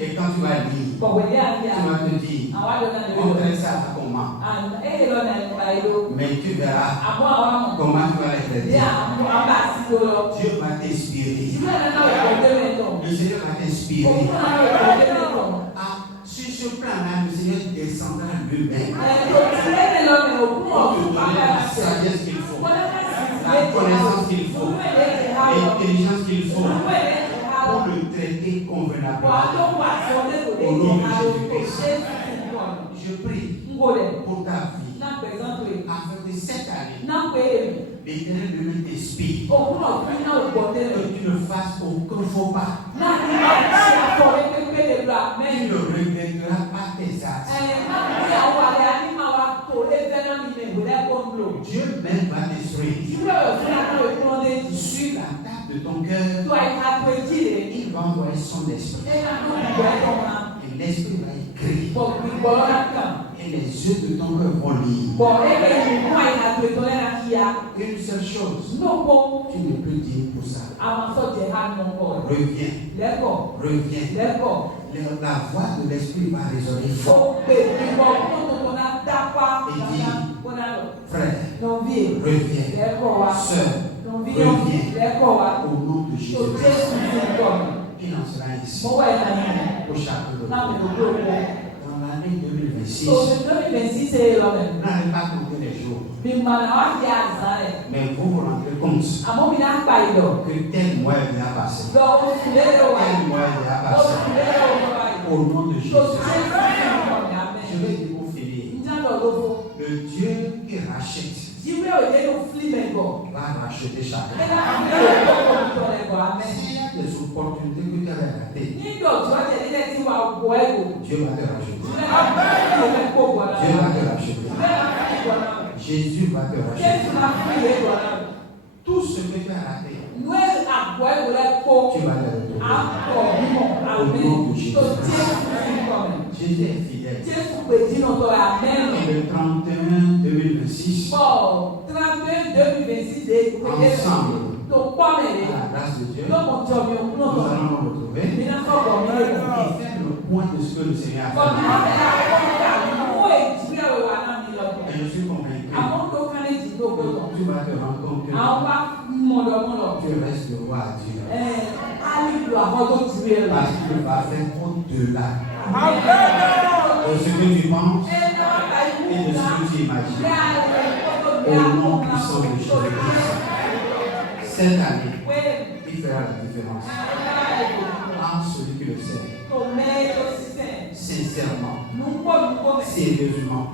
Et quand tu vas lire, bon ouais ya tu ya vas te dire, awa do na on le traite ça comment? an elo na bailo Mais tu verras abo awa comment tu vas les traiter. ya abo aba si do lo Dieu va t'inspirer. jiwe na na o de me to Le Seigneur va o t'inspirer. na o de me to Ah, sur ce plan-là, le Seigneur descendra lui-même. o tire de lo me o ku Pour o te pa donner la sagesse qu'il faut, la connaissance qu'il faut, l'intelligence qu'il faut pour le traiter convenablement. Je prie pour ta vie, afin que cette année, l'Éternel lui t'inspire, que tu ne fasses aucun faux pas. Tu ne regretteras pas tes actes. Dieu même va t'instruire. Sur la table de ton cœur, il va envoyer son esprit. Et l'esprit va écrire. Et les yeux de ton cœur vont lire. Une seule chose, tu ne peux dire pour ça. Reviens, reviens. La voix de l'esprit va résonner fort. Frère, reviens. Sœur, reviens. Au nom de Jésus. Il en sera ainsi au chapitre 2. Dans l'année 2026, n'allez pas compter les jours. Mais vous vous rendrez compte que tel mois vient passer. Tel mois vient passer. Au nom de Jésus. Je vais dire pour finir. Le Dieu qui rachète va racheter chacun. S'il y a des opportunités que tu avais ratées, Dieu va te racheter. Dieu va te racheter. Jésus va te racheter. Tout ce que tu as raté, tu vas le retrouver. Au nom de Jésus. Jésus est fidèle. Et le 31 2026, ensemble, à la grâce de Dieu, nous allons nous retrouver et faire le point de ce que le Seigneur a fait. Et je suis convaincu que tu vas te rendre compte que tu restes le roi à Dieu. Parce qu'il va faire au-delà de ce que tu penses et de ce que tu imagines. Au nom puissant de Jésus-Christ. Cette année, il fera la différence. En celui qui le sait. Sincèrement, sérieusement,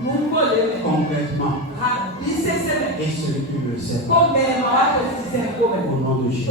complètement. Et celui qui le sait. Au nom de Jésus.